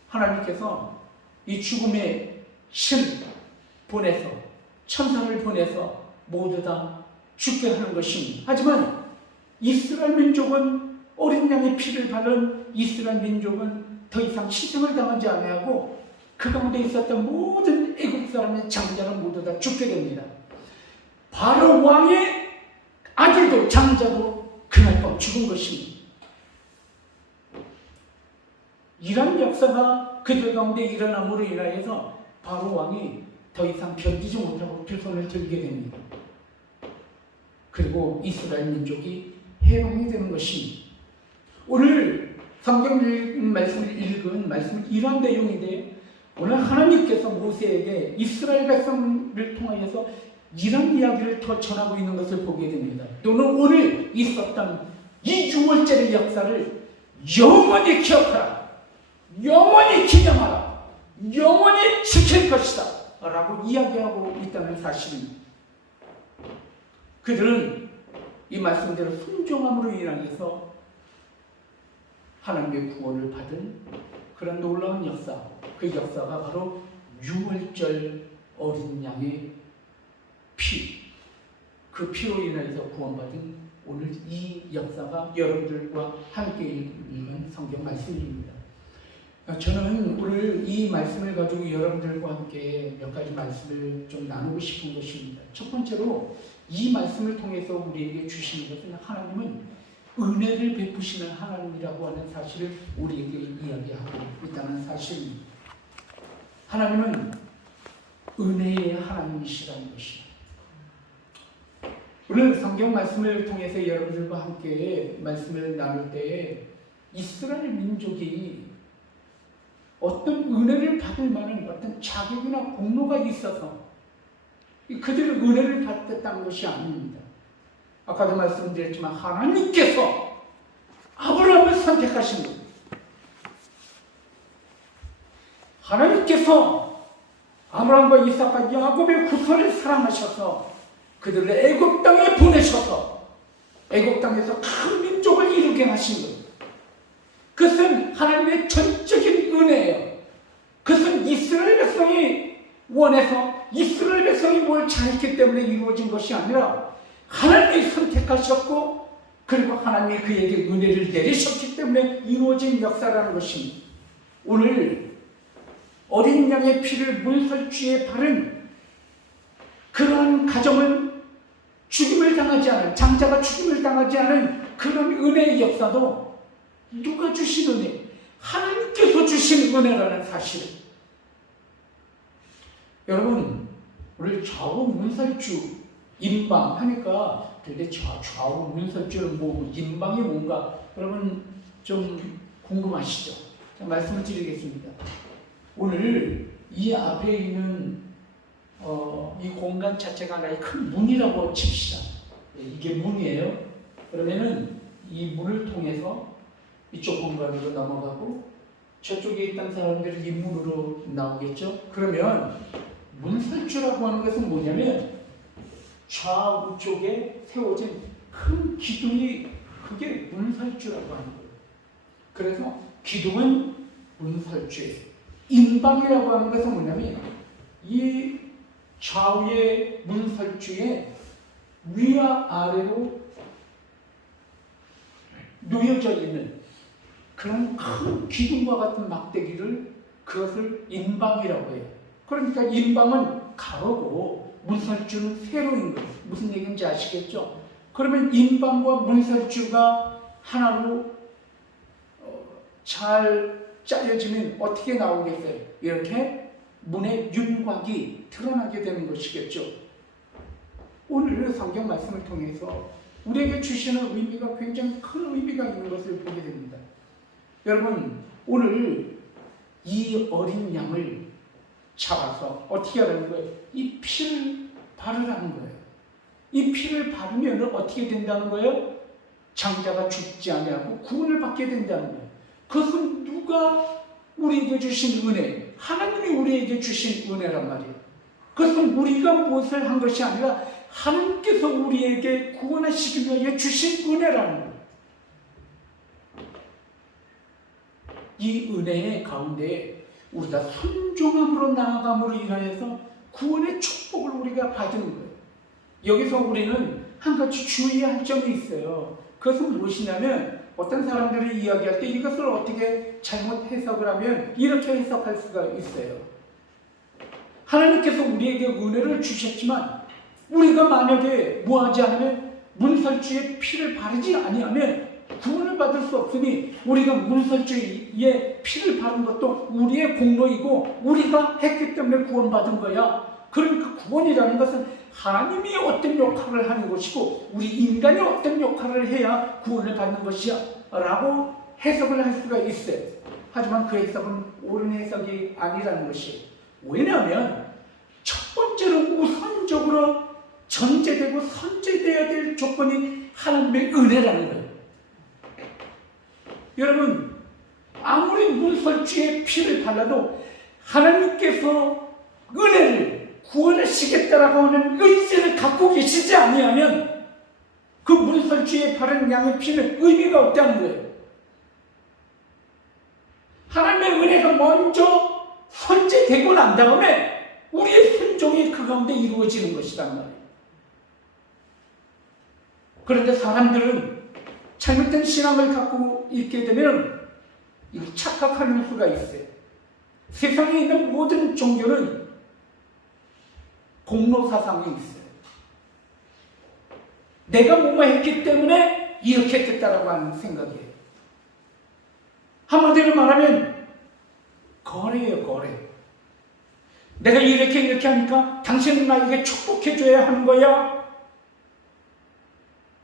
하나님께서 이 죽음의 신을 보내서 천사를 보내서 모두 다 죽게 하는 것입니다. 하지만 이스라엘 민족은 어린 양의 피를 바른 이스라엘 민족은 더 이상 희생을 당하지 아니하고 그 가운데 있었던 모든 애국 사람의 장자는 모두 다 죽게 됩니다. 바로 왕의 아들도 장자도 그날 밤 죽은 것입니다. 이런 역사가 그들 가운데 일어남으로 인하여서 바로 왕이 더 이상 견디지 못하고 두 손을 들게 됩니다. 그리고 이스라엘 민족이 해방이 되는 것입니다. 오늘 성경 말씀을 읽은 말씀은 이런 내용인데, 오늘 하나님께서 모세에게 이스라엘 백성을 통하여서 이런 이야기를 더 전하고 있는 것을 보게 됩니다. 너는 오늘 있었던 이 6월절의 역사를 영원히 기억하라, 영원히 기념하라, 영원히 지킬 것이다 라고 이야기하고 있다는 사실입니다. 그들은 이 말씀대로 순종함으로 인하여서 하나님의 구원을 받은 그런 놀라운 역사, 그 역사가 바로 6월절 어린 양의 피, 그 피로 인해서 구원받은 오늘 이 역사가 여러분들과 함께 읽은 성경 말씀입니다. 저는 오늘 이 말씀을 가지고 여러분들과 함께 몇 가지 말씀을 좀 나누고 싶은 것입니다. 첫 번째로 이 말씀을 통해서 우리에게 주시는 것은 하나님은 은혜를 베푸시는 하나님이라고 하는 사실을 우리에게 이야기하고 있다는 사실입니다. 하나님은 은혜의 하나님이시라는 것입니다. 오늘 성경 말씀을 통해서 여러분들과 함께 말씀을 나눌 때 이스라엘 민족이 어떤 은혜를 받을 만한 어떤 자격이나 공로가 있어서 그들은 은혜를 받았다는 것이 아닙니다. 아까도 말씀드렸지만 하나님께서 아브라함을 선택하신 겁니다. 하나님께서 아브라함과 이삭과 야곱의 후손을 사랑하셔서 그들을 애굽 땅에 보내셔서 애굽 땅에서 큰 민족을 이루게 하신 겁니다. 그것은 하나님의 전적인 은혜예요. 그것은 이스라엘 백성이 원해서 이스라엘 백성이 뭘 잘했기 때문에 이루어진 것이 아니라 하나님이 선택하셨고 그리고 하나님이 그에게 은혜를 내리셨기 때문에 이루어진 역사라는 것입니다. 오늘 어린 양의 피를 문설주에 바른 그러한 가정은 죽임을 당하지 않은, 장자가 죽임을 당하지 않은 그런 은혜의 역사도 누가 주신 은혜? 하나님께서 주신 은혜라는 사실. 여러분, 우리 좌우 문설주 인방 하니까 근데 좌우 문설주는 뭐고 인방이 뭔가 여러분 좀 궁금하시죠? 자, 말씀을 드리겠습니다. 오늘 이 앞에 있는 이 공간 자체가 하나의 큰 문이라고 칩시다. 이게 문이에요. 그러면은 이 문을 통해서 이쪽 공간으로 넘어가고 저쪽에 있던 사람들이 이 문으로 나오겠죠. 그러면 문설주라고 하는 것은 뭐냐면 좌우쪽에 세워진 큰 기둥이 그게 문설주라고 하는 거예요. 그래서 기둥은 문설주예요. 인방이라고 하는 것은 뭐냐면 이 좌우의 문설주에 위와 아래로 놓여져 있는 그런 큰 기둥과 같은 막대기를 그것을 인방이라고 해요. 그러니까 인방은 가로고 문설주는 세로인 거예요. 무슨 얘기인지 아시겠죠? 그러면 인방과 문설주가 하나로 잘 짜여지면 어떻게 나오겠어요? 이렇게 문의 윤곽이 드러나게 되는 것이겠죠. 오늘 성경 말씀을 통해서 우리에게 주시는 의미가 굉장히 큰 의미가 있는 것을 보게 됩니다. 여러분, 오늘 이 어린 양을 잡아서 어떻게 하라는 거예요? 이 피를 바르라는 거예요. 이 피를 바르면 어떻게 된다는 거예요? 장자가 죽지 아니하고 구원을 받게 된다는 거예요. 그것은 누가 우리에게 주신 은혜, 하나님이 우리에게 주신 은혜란 말이에요. 그것은 우리가 무엇을 한 것이 아니라 하나님께서 우리에게 구원하시기 위해 주신 은혜라는 거예요. 이 은혜의 가운데 우리가 순종함으로 나아감으로 인하여서 구원의 축복을 우리가 받은 거예요. 여기서 우리는 한 가지 주의할 점이 있어요. 그것은 무엇이냐면 어떤 사람들이 이야기할 때 이것을 어떻게 잘못 해석을 하면 이렇게 해석할 수가 있어요. 하나님께서 우리에게 은혜를 주셨지만 우리가 만약에 뭐하지 않으면 문설주에 피를 바르지 아니하면 구원을 받을 수 없으니 우리가 문설주에 피를 바른 것도 우리의 공로이고 우리가 했기 때문에 구원받은 거야. 그러니까 구원이라는 것은 하나님이 어떤 역할을 하는 것이고 우리 인간이 어떤 역할을 해야 구원을 받는 것이야 라고 해석을 할 수가 있어요. 하지만 그 해석은 옳은 해석이 아니라는 것이, 왜냐하면 첫 번째로 우선적으로 전제되고 선제되어야 될 조건이 하나님의 은혜라는 거예요. 여러분, 아무리 문설주에 피를 발라도 하나님께서 은혜를 구원하시겠다라고 하는 의지를 갖고 계시지 아니하면 그 문설주에 바른 양의 피는 의미가 없다는 거예요. 하나님의 은혜가 먼저 선제되고 난 다음에 우리의 순종이 그 가운데 이루어지는 것이란 말이에요. 그런데 사람들은 잘못된 신앙을 갖고 있게 되면 착각하는 수가 있어요. 세상에 있는 모든 종교는 공로사상이 있어요. 내가 뭐뭐 했기 때문에 이렇게 됐다라고 하는 생각이에요. 한마디로 말하면 거래예요, 거래. 내가 이렇게 하니까 당신은 나에게 축복해줘야 하는 거야.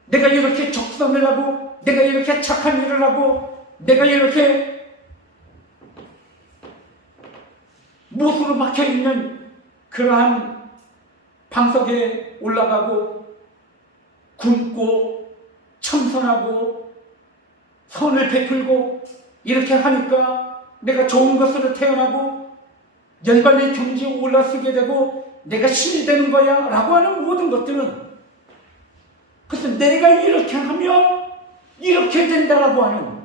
내가 이렇게 적선을 하고 내가 이렇게 착한 일을 하고 내가 이렇게 못으로 박혀있는 그러한 방석에 올라가고 굶고 청선하고 선을 베풀고 이렇게 하니까 내가 좋은 것으로 태어나고 열반의 경지에 올라서게 되고 내가 신이 되는 거야 라고 하는 모든 것들은, 그래서 내가 이렇게 하면 이렇게 된다라고 하는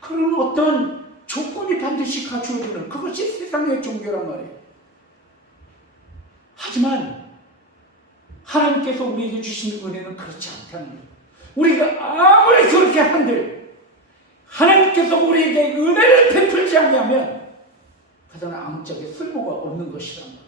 그런 어떤 조건이 반드시 갖추어지는 그것이 세상의 종교란 말이에요. 하지만 하나님께서 우리에게 주신 은혜는 그렇지 않다는 거예요. 우리가 아무리 그렇게 한들 하나님께서 우리에게 은혜를 베풀지 않으면 그다음 아무짝에 쓸모가 없는 것이란 말이에요.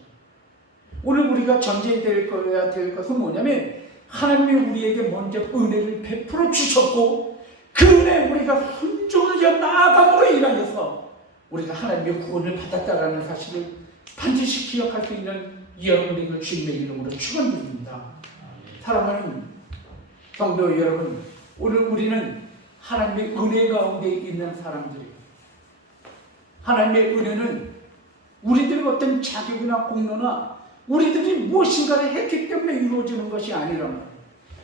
오늘 우리가 전제해야 될 것은 뭐냐면 하나님이 우리에게 먼저 은혜를 베풀어 주셨고 그 은혜에 우리가 순종하여 나아감으로 인하여서 우리가 하나님의 구원을 받았다라는 사실을 반드시 기억할 수 있는 여러분들을 주님의 이름으로 축원드립니다. 사랑하는 성도 여러분, 오늘 우리는 하나님의 은혜 가운데 있는 사람들이에요. 하나님의 은혜는 우리들의 어떤 자격이나 공로나 우리들이 무엇인가를 했기 때문에 이루어지는 것이 아니란 말이에요.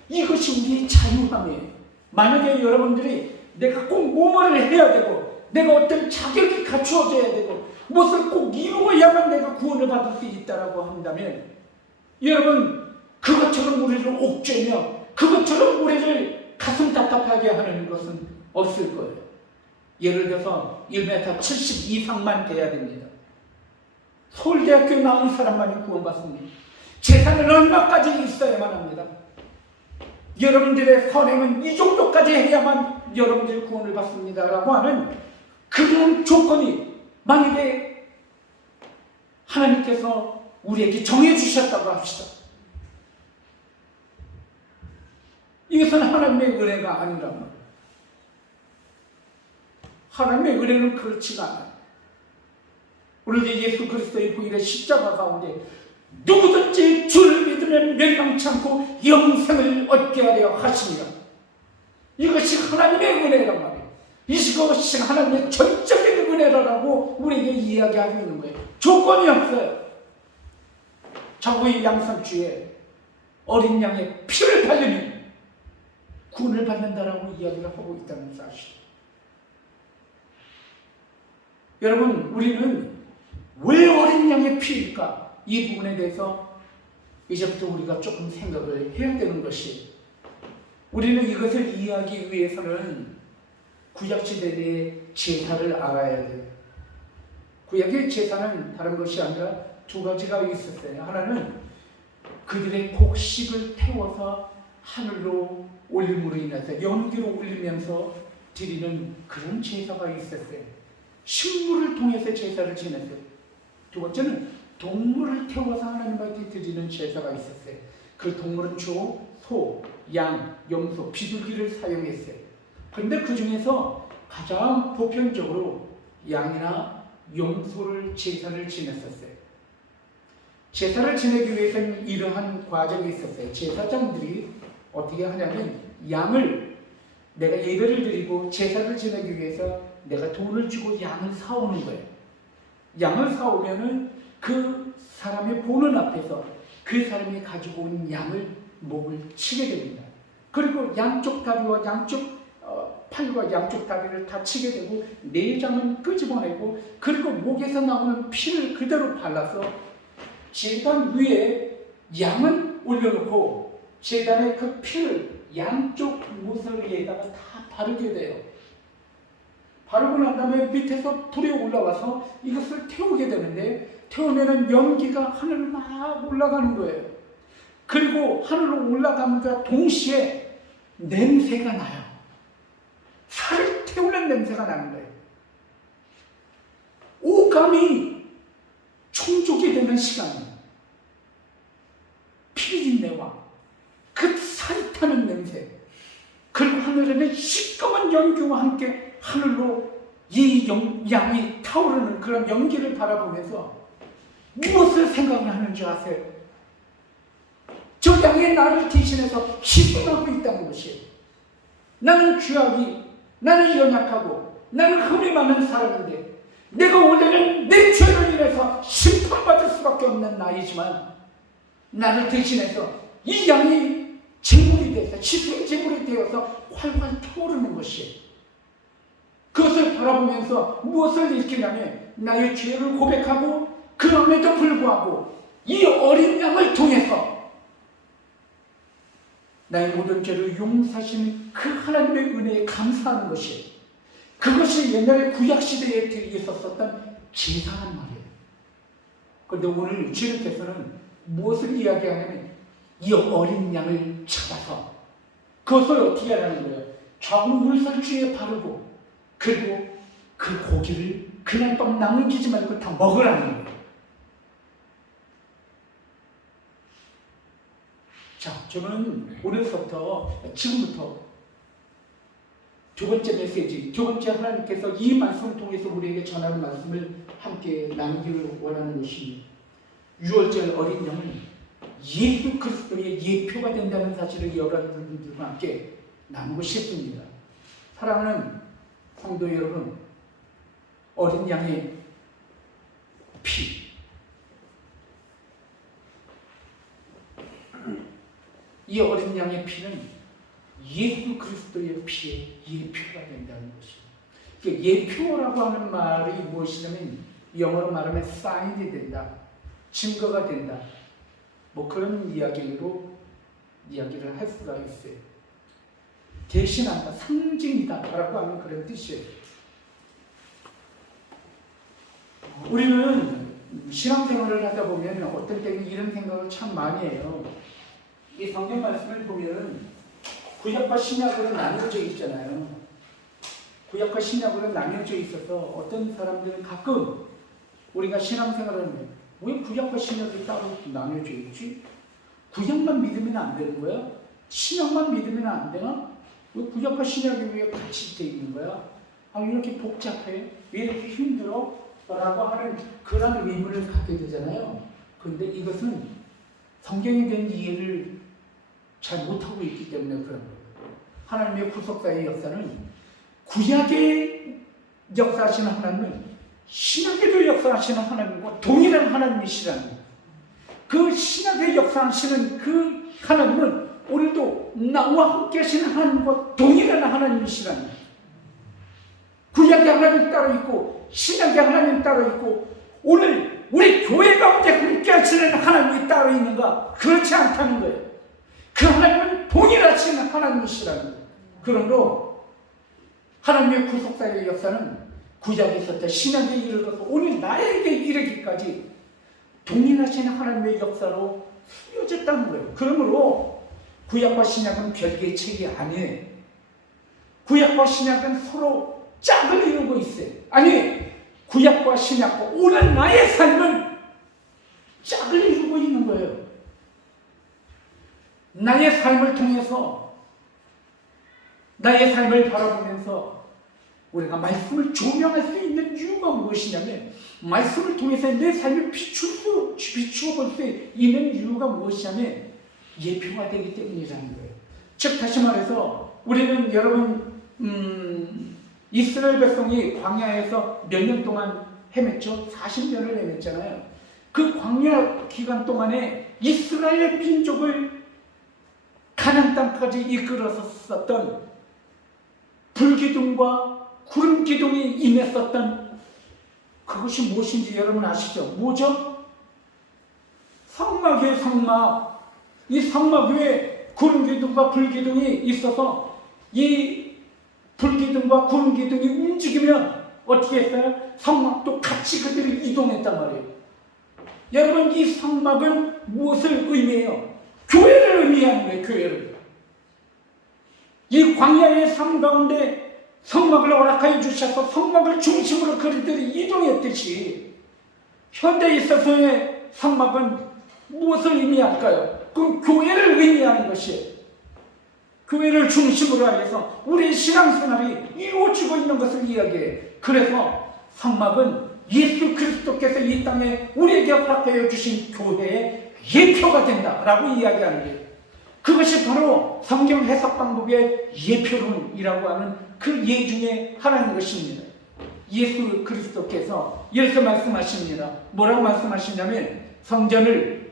이것이 우리의 자유함이에요. 만약에 여러분들이 내가 꼭 뭐뭐를 해야 되고 내가 어떤 자격이 갖추어져야 되고 무엇을 꼭 이루어야만 내가 구원을 받을 수 있다라고 한다면 여러분 그것처럼 우리를 옥죄며 그것처럼 우리를 가슴 답답하게 하는 것은 없을 거예요. 예를 들어서 1m 70 이상만 돼야 됩니다. 서울대학교 나온 사람만이 구원받습니다. 재산은 얼마까지 있어야만 합니다. 여러분들의 선행은 이 정도까지 해야만 여러분들이 구원을 받습니다 라고 하는 그런 조건이 만약에 하나님께서 우리에게 정해주셨다고 합시다. 이것은 하나님의 은혜가 아니란 말이에요. 하나님의 은혜는 그렇지가 않아요. 우리 예수 그리스도의 보혈의 십자가 가운데 누구든지 주를 믿으면 멸망치 않고 영생을 얻게 하려 하십니다. 이것이 하나님의 은혜란 말이에요. 이것이 하나님의 전적인 은혜라고 우리에게 이야기하고 있는 거예요. 조건이 없어요. 저구의 양상주에 어린 양의 피를 바르면 구원을 받는다라고 이야기를 하고 있다는 사실. 여러분, 우리는 왜 어린 양의 피일까? 이 부분에 대해서 이제부터 우리가 조금 생각을 해야 되는 것이, 우리는 이것을 이해하기 위해서는 구약시대의 제사를 알아야 돼요. 구약의 제사는 다른 것이 아니라 두 가지가 있었어요. 하나는 그들의 곡식을 태워서 하늘로 올림으로 인해서 연기로 올리면서 드리는 그런 제사가 있었어요. 식물을 통해서 제사를 지냈어요. 두 번째는 동물을 태워서 하나님께 드리는 제사가 있었어요. 그 동물은 주로 소, 양, 염소, 비둘기를 사용했어요. 그런데 그 중에서 가장 보편적으로 양이나 염소를 제사를 지냈었어요. 제사를 지내기 위해서는 이러한 과정이 있었어요. 제사장들이 어떻게 하냐면 양을 내가 예배를 드리고 제사를 지내기 위해서 내가 돈을 주고 양을 사오는 거예요. 양을 사오면은 그 사람의 보는 앞에서 그 사람이 가지고 온 양을 목을 치게 됩니다. 그리고 양쪽 다리와 양쪽 팔과 양쪽 다리를 다 치게 되고 내장은 끄집어내고 그리고 목에서 나오는 피를 그대로 발라서 제단 위에 양은 올려놓고 제단의 그 피를 양쪽 모서리에다가 다 바르게 돼요. 바르고 난 다음에 밑에서 불이 올라와서 이것을 태우게 되는데 태우면은 연기가 하늘로 막 올라가는 거예요. 그리고 하늘로 올라감과 동시에 냄새가 나요. 살을 태우는 냄새가 나는 거예요. 오감이 충족이 되는 시간이에요. 피비린내와 그 살 타는 냄새, 그리고 하늘에는 시꺼먼 연기와 함께 하늘로 이 양이 타오르는 그런 연기를 바라보면서 무엇을 생각을 하는지 아세요? 저 양이 나를 대신해서 희생하고 있다는 것이에요. 나는 죄악이, 나는 연약하고 나는 흠이 많은 사람인데 내가 원래는 내 죄로 인해서 심판받을 수밖에 없는 나이지만 나를 대신해서 이 양이 제물이 돼서 희생 제물이 되어서 활활 타오르는 것이에요. 그것을 바라보면서 무엇을 느끼냐면 나의 죄를 고백하고 그럼에도 불구하고 이 어린 양을 통해서 나의 모든 죄를 용서하시는 그 하나님의 은혜에 감사하는 것이에요. 그것이 옛날에 구약시대에 있었었던 제사란 말이에요. 그런데 오늘 주님께서는 무엇을 이야기하냐면 이 어린 양을 잡아서 그것을 어떻게 하라는 거예요? 정물살주에 바르고 그리고 그 고기를 그냥 또 남기지 말고 다 먹으라는 거예요. 자, 저는 오늘부터 지금부터 두 번째 메시지, 두 번째 하나님께서 이 말씀을 통해서 우리에게 전하는 말씀을 함께 나누기를 원하는 것입니다. 6월절 어린 양은 예수 그리스도의 예표가 된다는 사실을 여러분들과 함께 나누고 싶습니다. 사랑하는 성도 여러분, 어린 양의 피, 이 어린 양의 피는 예수 그리스도의 피의 예표가 된다는 것입니다. 예표라고 하는 말이 무엇이냐면 영어로 말하면 사인이 된다, 증거가 된다, 뭐 그런 이야기로 이야기를 할 수가 있어요. 대신한다, 상징이다 라고 하는 그런 뜻이에요. 우리는 신앙생활을 하다 보면 어떤 때는 이런 생각을 참 많이 해요. 이 성경 말씀을 보면 구약과 신약으로 나뉘어져 있잖아요. 구약과 신약으로 나뉘어져 있어서 어떤 사람들은 가끔 우리가 신앙생활을 하면 왜 구약과 신약이 따로 나뉘어져 있지? 구약만 믿으면 안 되는 거야? 신약만 믿으면 안 되나? 왜 구약과 신약이 왜 같이 돼 있는 거야? 아, 이렇게 복잡해? 왜 이렇게 힘들어? 라고 하는 그런 의문을 갖게 되잖아요. 그런데 이것은 성경에 대한 이해를 잘 못하고 있기 때문에 그런 거예요. 하나님의 구속사의 역사는 구약의 역사하시는 하나님은 신약에도 역사하시는 하나님과 동일한 하나님이시라는 거예요. 그 신약의 역사하시는 그 하나님은 오늘도 나와 함께 하시는 하나님과 동일한 하나님이시라는 거예요. 구약의 하나님 따로 있고 신약의 하나님 따로 있고 오늘 우리 교회 가운데 함께 하시는 하나님이 따로 있는가? 그렇지 않다는 거예요. 그 하나님은 동일하신 하나님이시라는 거예요. 그러므로 하나님의 구속사의 역사는 구약에 있었다 신약에 이르러서 오늘 나에게 이르기까지 동일하신 하나님의 역사로 쓰여졌다는 거예요. 그러므로 구약과 신약은 별개의 책이 아니에요. 구약과 신약은 서로 짝을 이루고 있어요. 아니, 구약과 신약과 오늘 나의 삶은 짝을 이루고 있는 거예요. 나의 삶을 통해서, 나의 삶을 바라보면서 우리가 말씀을 조명할 수 있는 이유가 무엇이냐면, 말씀을 통해서 내 삶을 비추어 볼 수 있는 이유가 무엇이냐면 예표가 되기 때문이라는 거예요. 즉 다시 말해서 우리는 여러분 이스라엘 백성이 광야에서 몇 년 동안 헤맸죠? 40년을 헤맸잖아요. 그 광야 기간 동안에 이스라엘 민족을 가나안 땅까지 이끌었었던 불기둥과 구름기둥이 임했었던 그것이 무엇인지 여러분 아시죠? 뭐죠? 성막이에요, 성막. 이 성막 위에 구름기둥과 불기둥이 있어서 이 불기둥과 구름기둥이 움직이면 어떻게 했어요? 성막도 같이 그들이 이동했단 말이에요. 여러분, 이 성막은 무엇을 의미해요? 교회를 의미하는 거예요, 교회를. 이 광야의 삶 가운데 성막을 허락하여 주셔서 성막을 중심으로 그들이 이동했듯이 현대에 있어서의 성막은 무엇을 의미할까요? 그 교회를 의미하는 것이에요. 교회를 중심으로 하여서 우리의 신앙생활이 이루어지고 있는 것을 이야기해요. 그래서 성막은 예수 그리스도께서 이 땅에 우리에게 허락하여 주신 교회의 예표가 된다라고 이야기하는 거예요. 그것이 바로 성경 해석 방법의 예표론이라고 하는 그 예 중에 하나인 것입니다. 예수 그리스도께서 이렇게 말씀하십니다. 뭐라고 말씀하시냐면 성전을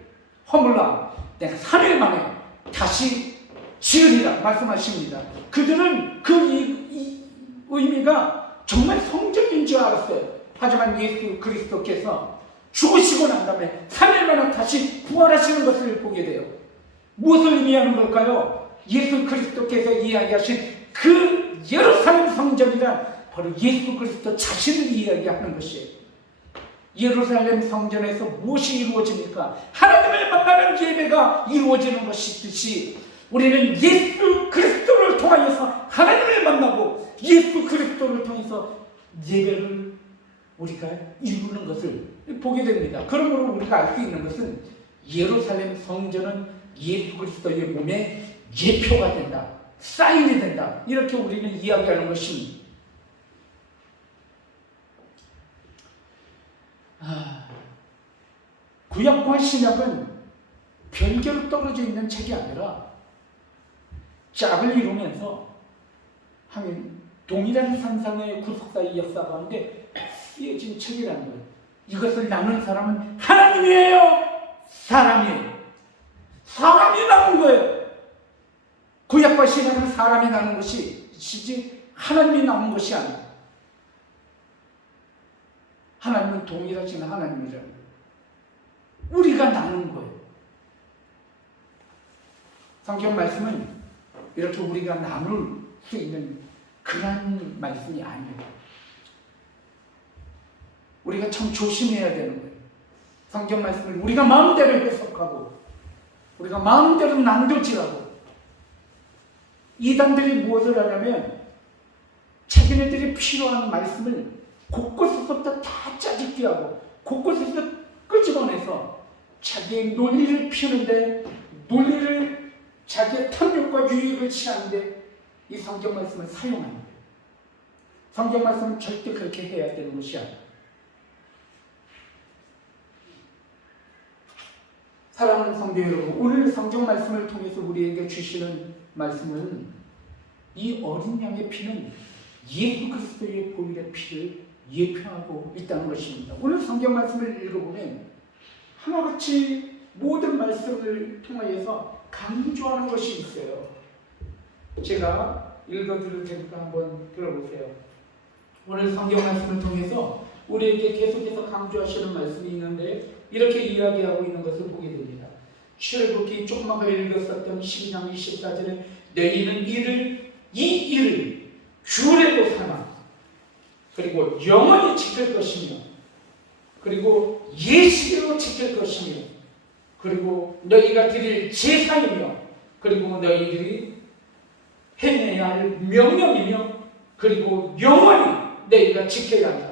허물라 내가 3일 만에 다시 지으리라 말씀하십니다. 그들은 이 의미가 정말 성적인 줄 알았어요. 하지만 예수 그리스도께서 죽으시고 난 다음에 3일 만에 다시 부활하시는 것을 보게 돼요. 무엇을 의미하는 걸까요? 예수 그리스도께서 이야기하신 그 예루살렘 성전이란 바로 예수 그리스도 자신을 이야기하는 것이에요. 예루살렘 성전에서 무엇이 이루어집니까? 하나님을 만나는 예배가 이루어지는 것이듯이 우리는 예수 그리스도를 통하여서 하나님을 만나고 예수 그리스도를 통해서 예배를 우리가 이루는 것을 보게 됩니다. 그러므로 우리가 알 수 있는 것은 예루살렘 성전은 예수 그리스도의 몸의 예표가 된다, 사인이 된다, 이렇게 우리는 이야기하는 것입니다. 구약과 신약은 별개로 떨어져 있는 책이 아니라 짝을 이루면서 하면 동일한 산상의 구속사의 역사 가운데 이어진 책이라는 거예요. 이것을 나눈 사람은 하나님이에요, 사람이에요. 사람이 나눈 거예요. 구약과 신약은 사람이 나눈 것이지 하나님이 나눈 것이 아니에요. 하나님은 동일하신 하나님이라는 거예요. 우리가 나눈 거예요. 성경 말씀은 이렇게 우리가 나눌 수 있는 그런 말씀이 아니에요. 우리가 참 조심해야 되는 거예요. 성경 말씀을 우리가 마음대로 해석하고 우리가 마음대로 낭독질하고 이단들이 무엇을 하냐면 자기네들이 필요한 말씀을 곳곳에서부터 다 짜집기 하고 곳곳에서 끄집어내서 자기의 논리를 피우는데 논리를 자기의 탐욕과 유익을 취하는데 이 성경 말씀을 사용하는 거예요. 성경 말씀은 절대 그렇게 해야 되는 것이 아니에요. 사랑하는 성도 여러분, 오늘 성경 말씀을 통해서 우리에게 주시는 말씀은 이 어린 양의 피는 예수 그리스도의 보혈의 피를 예표하고 있다는 것입니다. 오늘 성경 말씀을 읽어보면 하나같이 모든 말씀을 통하여서 강조하는 것이 있어요. 제가 읽어드릴 테니까 한번 들어보세요. 오늘 성경 말씀을 통해서 우리에게 계속해서 강조하시는 말씀이 있는데 이렇게 이야기하고 있는 것을 보게 됩니다. 출애굽기 조금 아까 읽었었던 12장 24절에 너희는 이 일을 규례로 삼아 그리고 영원히 지킬 것이며 그리고 예식으로 지킬 것이며 그리고 너희가 드릴 제사이며 그리고 너희들이 행해야 할 명령이며 그리고 영원히 너희가 지켜야 한다.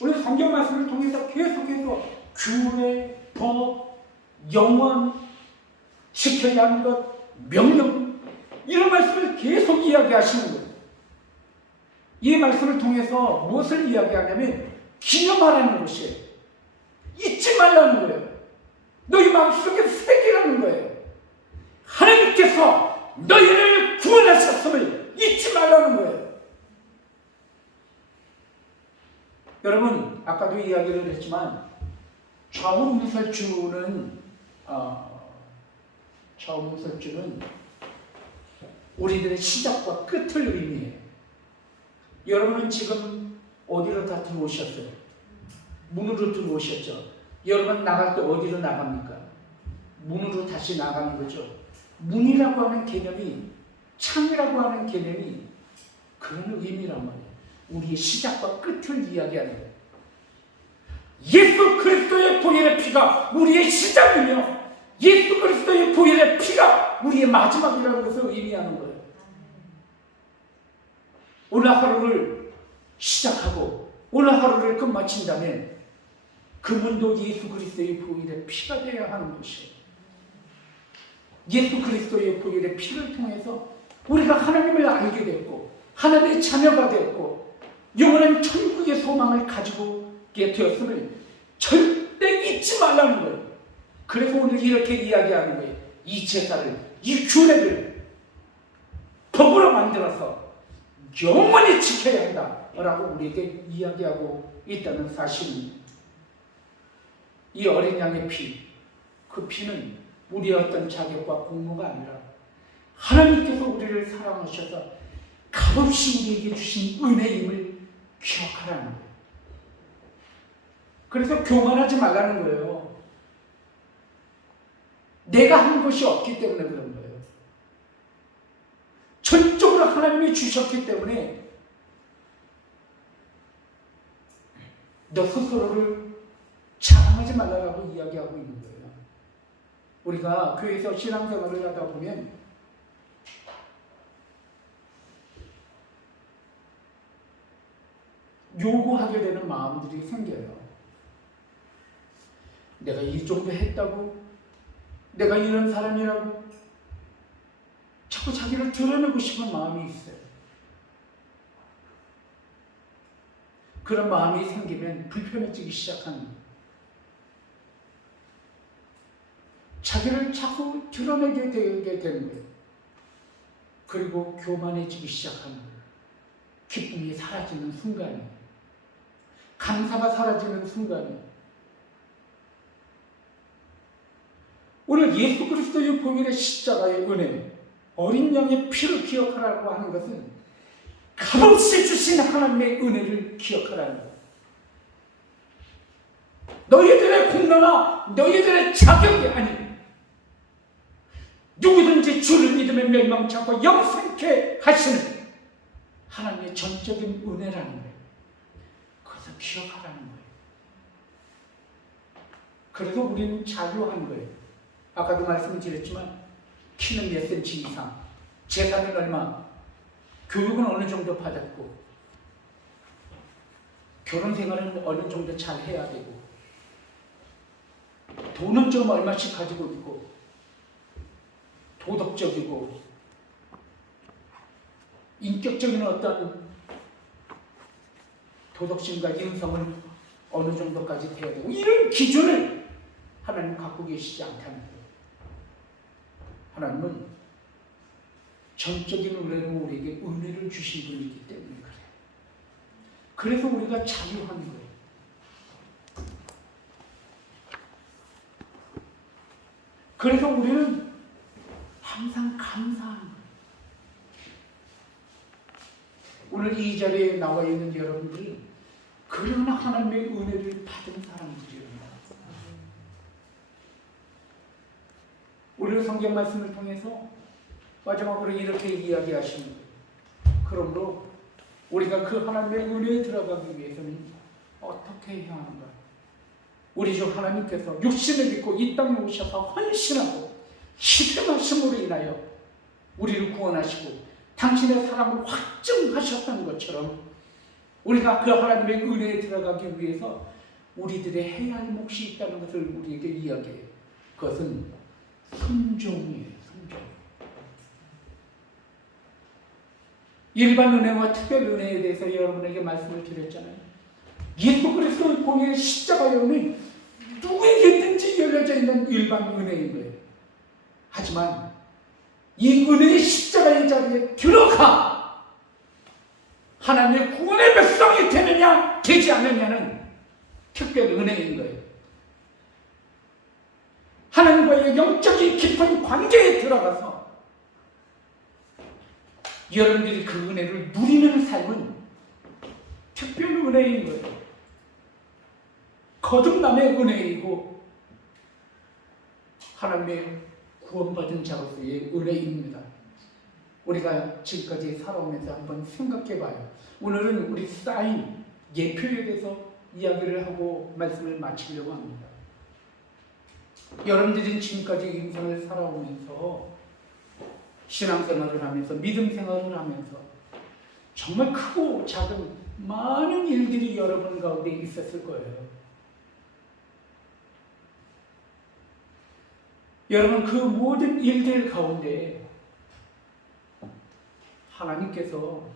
우리 성경 말씀을 통해서 계속해서 규례, 법, 영원, 지켜야 하는 것, 명령, 이런 말씀을 계속 이야기하시는 거예요. 이 말씀을 통해서 무엇을 이야기하냐면 기념하라는 것이에요. 잊지 말라는 거예요. 너희 마음속에 새기라는 거예요. 하나님께서 너희를 구원하셨음을 잊지 말라는 거예요. 여러분, 아까도 이야기를 했지만 좌우무설주는 우리들의 시작과 끝을 의미해요. 여러분은 지금 어디로 다 들어오셨어요? 문으로 들어오셨죠? 여러분 나갈 때 어디로 나갑니까? 문으로 다시 나가는 거죠. 문이라고 하는 개념이, 창이라고 하는 개념이 그런 의미란 말이에요. 우리의 시작과 끝을 이야기하는 거예요. 예수 그리스도의 보혈의 피가 우리의 시작이며 예수 그리스도의 보혈의 피가 우리의 마지막이라는 것을 의미하는 거예요. 오늘 하루를 시작하고 오늘 하루를 끝마친다면 그 문도 예수 그리스도의 보혈의 피가 되어야 하는 것이에요. 예수 그리스도의 보혈의 피를 통해서 우리가 하나님을 알게 됐고 하나님의 자녀가 됐고 영원한 천국의 소망을 가지고 되었음을 절대 잊지 말라는 거예요. 그래서 오늘 이렇게 이야기하는 거예요. 이 제사를, 이 규례를 법으로 만들어서 영원히 지켜야 한다라고 우리에게 이야기하고 있다는 사실입니다. 이 어린 양의 피, 그 피는 우리의 어떤 자격과 공로가 아니라 하나님께서 우리를 사랑하셔서 값없이 우리에게 주신 은혜임을 기억하라는 거예요. 그래서 교만하지 말라는 거예요. 내가 한 것이 없기 때문에 그런 거예요. 전적으로 하나님이 주셨기 때문에 너 스스로를 자랑하지 말라고 이야기하고 있는 거예요. 우리가 교회에서 신앙생활을 하다 보면 요구하게 되는 마음들이 생겨요. 내가 이 정도 했다고, 내가 이런 사람이라고 자꾸 자기를 드러내고 싶은 마음이 있어요. 그런 마음이 생기면 불편해지기 시작하는 거예요. 자기를 자꾸 드러내게 되는 거예요. 그리고 교만해지기 시작하는 거예요. 기쁨이 사라지는 순간이, 감사가 사라지는 순간이. 오늘 예수 그리스도의 보혈의 십자가의 은혜, 어린 양의 피를 기억하라고 하는 것은 값없이 주신 하나님의 은혜를 기억하라는 거예요. 너희들의 공로나 너희들의 자격이 아닌 누구든지 주를 믿으면 멸망치 않고 영생케 하시는 하나님의 전적인 은혜라는 거예요. 그것을 기억하라는 거예요. 그래서 우리는 자유한 거예요. 아까도 말씀드렸지만 키는 몇 센치 이상, 재산은 얼마, 교육은 어느 정도 받았고, 결혼 생활은 어느 정도 잘 해야 되고, 돈은 좀 얼마씩 가지고 있고, 도덕적이고, 인격적인 어떤 도덕심과 인성을 어느 정도까지 돼야 되고, 이런 기준을 하나님 갖고 계시지 않다는 거예요. 하나님은 전적인 은혜로 우리에게 은혜를 주신 분이기 때문에 그래요. 그래서 우리가 자유한 거예요. 그래서 우리는 항상 감사한 거예요. 오늘 이 자리에 나와 있는 여러분들은 그런 하나님의 은혜를 받은 사람들이에요. 오늘 성경 말씀을 통해서 마지막으로 이렇게 이야기하시는 거예요. 그러므로 우리가 그 하나님의 은혜에 들어가기 위해서는 어떻게 해야 하는가? 우리 주 하나님께서 육신을 입고 이 땅에 오셔서 헌신하고 희생하심으로 인하여 우리를 구원하시고 당신의 사랑을 확증하셨던 것처럼 우리가 그 하나님의 은혜에 들어가기 위해서 우리들의 해야 할 몫이 있다는 것을 우리에게 이야기해요. 그것은 순종이에요. 순종. 일반 은혜와 특별 은혜에 대해서 여러분에게 말씀을 드렸잖아요. 예수 그리스도의 공의 십자가의 은혜 누구에게든지 열려져 있는 일반 은혜인 거예요. 하지만 이 은혜의 십자가의 자리에 들어가 하나님의 구원의 백성이 되느냐 되지 않느냐는 특별 은혜인 거예요. 하나님과의 영적인 깊은 관계에 들어가서 여러분들이 그 은혜를 누리는 삶은 특별 은혜인 거예요. 거듭남의 은혜이고 하나님의 구원받은 자로서의 은혜입니다. 우리가 지금까지 살아오면서 한번 생각해봐요. 오늘은 우리 쌓인 예표에 대해서 이야기를 하고 말씀을 마치려고 합니다. 여러분들이 지금까지 인생을 살아오면서 신앙생활을 하면서 믿음 생활을 하면서 정말 크고 작은 많은 일들이 여러분 가운데 있었을 거예요. 여러분 그 모든 일들 가운데 하나님께서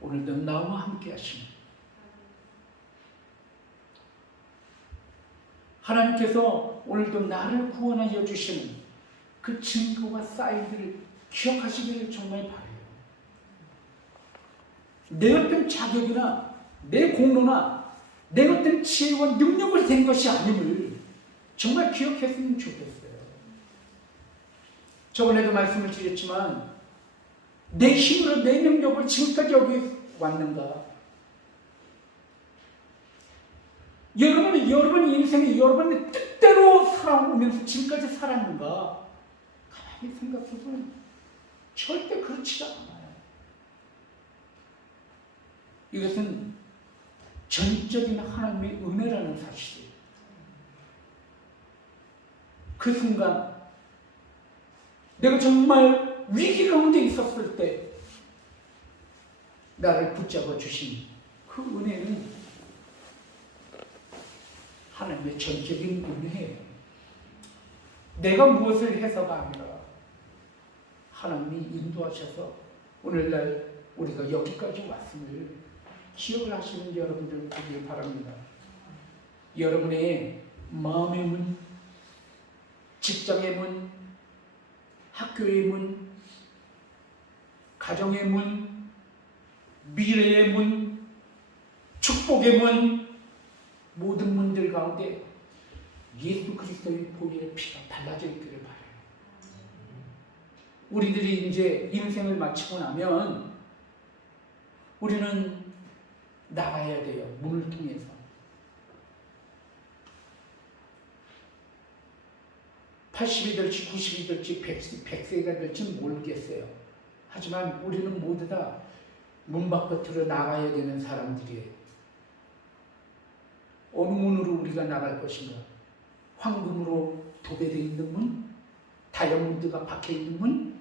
오늘도 나와 함께 하십니다. 하나님께서 오늘도 나를 구원하여 주시는 그 증거와 사인들을 기억하시기를 정말 바라요. 내 어떤 자격이나 내 공로나 내 어떤 지혜와 능력을 된 것이 아님을 정말 기억했으면 좋겠어요. 저번에도 말씀을 드렸지만 내 힘으로 내 능력을 지금까지 여기 왔는가? 여러분 인생이 여러분의 뜻대로 살아오면서 지금까지 살았는가? 가만히 생각해보면 절대 그렇지가 않아요. 이것은 전적인 하나님의 은혜라는 사실이에요. 그 순간 내가 정말 위기 가운데 있었을 때 나를 붙잡아 주신 그 은혜는 하나님의 전적인 은혜예요. 내가 무엇을 해서가 아니라 하나님이 인도하셔서 오늘날 우리가 여기까지 왔음을 기억을 하시는 여러분들 되길 바랍니다. 여러분의 마음의 문, 직장의 문, 학교의 문, 가정의 문, 미래의 문, 축복의 문, 모든 문들 가운데 예수 그리스도의 보혈의 피가 발라져 있기를 바라요. 우리들이 이제 인생을 마치고 나면 우리는 나가야 돼요. 문을 통해서. (80이) 될지 90이 될지 100세가 될지 모르겠어요. 하지만 우리는 모두 다 문 밖으로 나가야 되는 사람들이에요. 어느 문으로 우리가 나갈 것인가? 황금으로 도배되어 있는 문? 다이아몬드가 박혀 있는 문?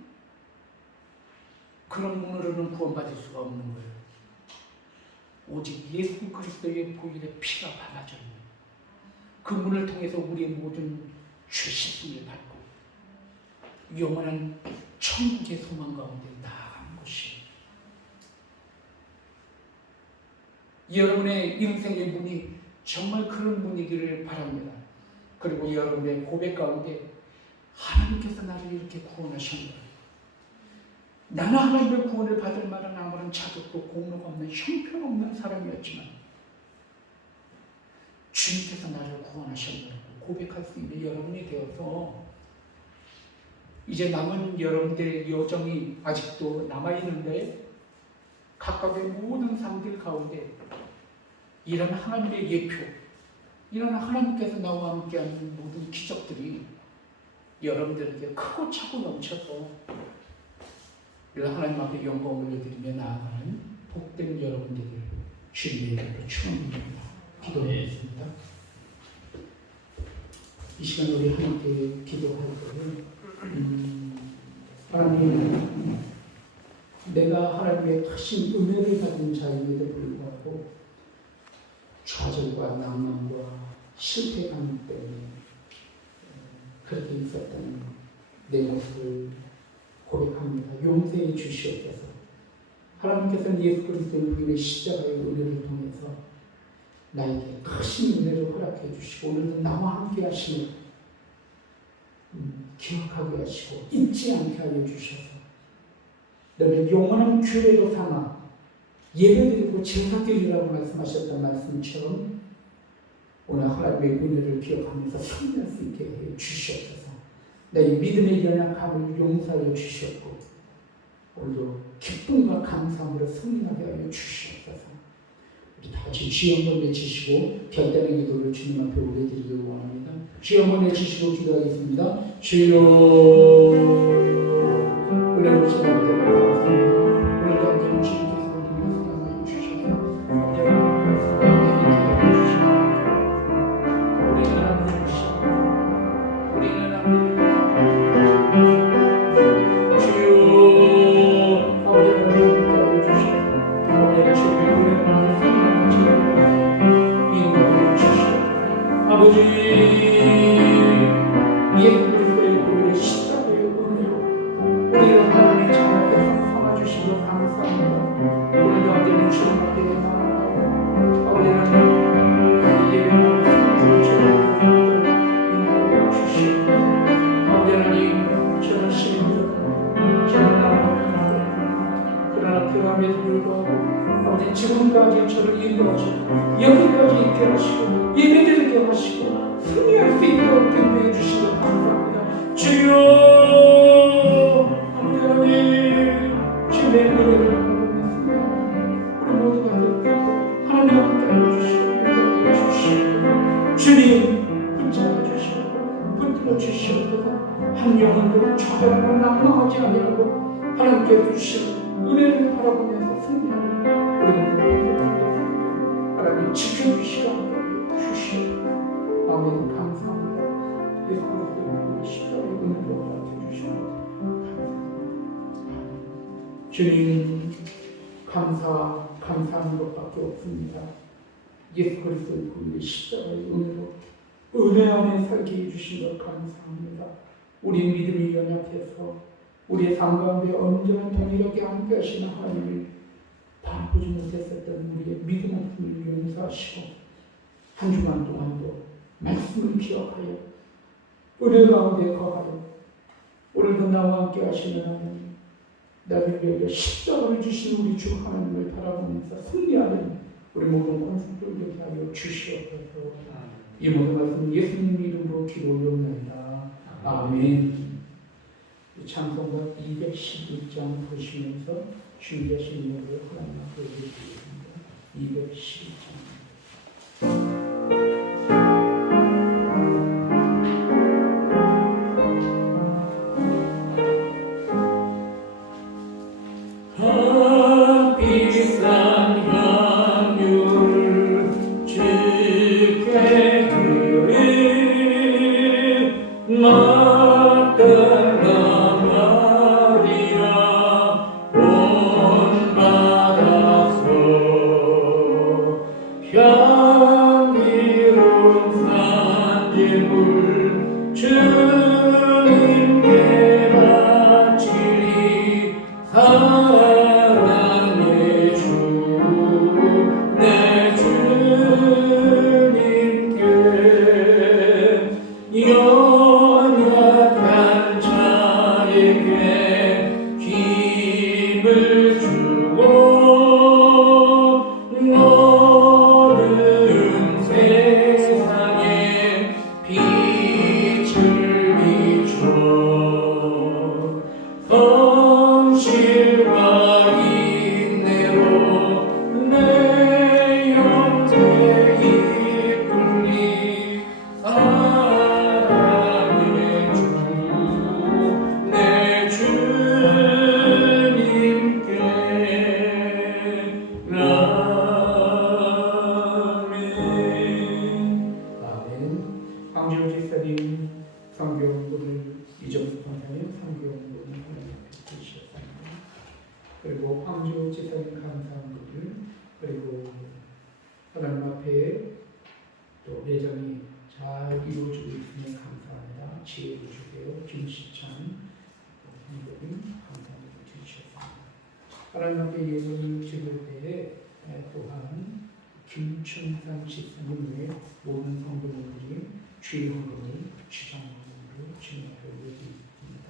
그런 문으로는 구원받을 수가 없는 거예요. 오직 예수 그리스도의 보혈의 피가 발라져 있는 그 문을 통해서 우리의 모든 죄 씻음을 받고 영원한 천국의 소망 가운데 나아가는 것이 여러분의 인생의 문이 정말 그런 문이기를 바랍니다. 그리고 여러분의 고백 가운데 하나님께서 나를 이렇게 구원하셨다. 나는 하나님의 구원을 받을 만한 아무런 자격도 공로가 없는 형편없는 사람이었지만 주님께서 나를 구원하셨다고 고백할 수 있는 여러분이 되어서 이제 남은 여러분들의 여정이 아직도 남아있는데 각각의 모든 삶들 가운데 이런 하나님의 예표, 이런 하나님께서 나와 함께하는 모든 기적들이 여러분들에게 크고 차고 넘쳐서 하나님 앞에 영광을 올려드리며 나아가는 복된 여러분들을 주님의 이름으로 축원합니다. 기도하겠습니다. 이 시간 우리 하나님께 기도할 때는 하나님, 내가 하나님의 크신 은혜를 받은 자임에도 불구하고 좌절과 낭만과 실패감 때문에 그렇게 있었던 내 모습을 고백합니다. 용서해 주시옵소서. 하나님께서는 예수 그리스도의 부인의 십자가의 은혜를 통해서 나에게 크신 은혜를 허락해 주시고 오늘도 나와 함께 하심을 기억하게 하시고 잊지 않게 하여 주셔서 너는 영원한 규례로 삼아 예배드리고 제사드리라고 말씀하셨던 말씀처럼 오늘 하나님의 은혜를 기억하면서 승리할 수 있게 해 주시옵소서. 나의 믿음의 연약함을 용서하여 주시옵고 오늘도 기쁨과 감사함으로 승리하게 하여 주시옵소서. 우리 다 같이 주여 한번 외치시고 별다른 기도를 주님 앞에 올려드리기를 원합니다. 주여 한번 외치시고 기도하겠습니다. 주여 은혜 주시는 때를 감사합니다. 오늘 당장 주님께서 우리를 사랑하여 주셔서 내가 사랑하여 주시고 우리는 하나님을 믿으시고 우리는 하나님을 주여 아버지가 우리를 주시고 아버지가 주님을 은혜하며 승리하는 인도하여 주시고 아버지 예수 그리스도의 보혈의 십자가의 은혜로 우리를 하나님의 집 앞에서 삼아주시고 감사합니다. 오늘도 언제나 주님 앞에 나아가고 아버지는 예배하고 성품을 주님을 인도하여 주시고 아버지 하나님 저는 시민들 저는 나아갑니다. 그러나 그럼에도 불구하고 아버지 지금까지 저를 인도하시고 여기까지 있게 하시고 예배드리게 하시고 승리할 수 있도록 인도해 주시고 감사합니다. 주여 하나님 주님의 은혜를 바라보며 우리 모두가 하나님 함께 하여 주시고 인도하여 주시고 주님 붙잡아 주시고 붙들어 주시옵소서. 한 영혼도 좌절하고 낙망하지 아니하고 하나님께 주신 은혜를 바라보면서 승리하는 우리 모두가 하나님 지켜주시라 주시옵소서. 아멘. 감사합니다. 예수 그리스도의 십자가의 은혜로 허락해 주시옵소서. 주님 감사하는 것밖에 없습니다. 예수 그리스도의 부인의 십자가의 은혜로 은혜 안에 살게 해주신 것 감사합니다. 우리 믿음이 연약해서 우리의 삶 가운데 언제나 동일하게 함께 하시는 하나님을 바라보지 못했었던 우리의 믿음 없음을 용서하시고 한 주간 동안도 말씀을 기억하여 은혜 가운데 거하여 오늘도 나와 함께 하시는 하나님 나를 위하여 십자가를 주신 우리 주 하나님을 바라보면서 승리하는 우리 모든 권속들 되게 하여 주시옵소서. 이 모든 말씀 예수님 이름으로 기도 올려옵나이다. 아멘. 찬송가 211장 보시면서 준비하신 노래를 하나님 앞에 드리겠습니다. 211장 빛을 앞에 또 매장이 잘 이루어지고 있으면 감사합니다. 지혜를 주세요. 김시찬 선생님 감사합니다. 주셨습니다. 하나님 앞에 예물을 드릴 때에 또한 김춘상 집사님 외에 모든 성도님들이 주의 헌금을 주장헌금으로 주님 앞에 올려드립니다.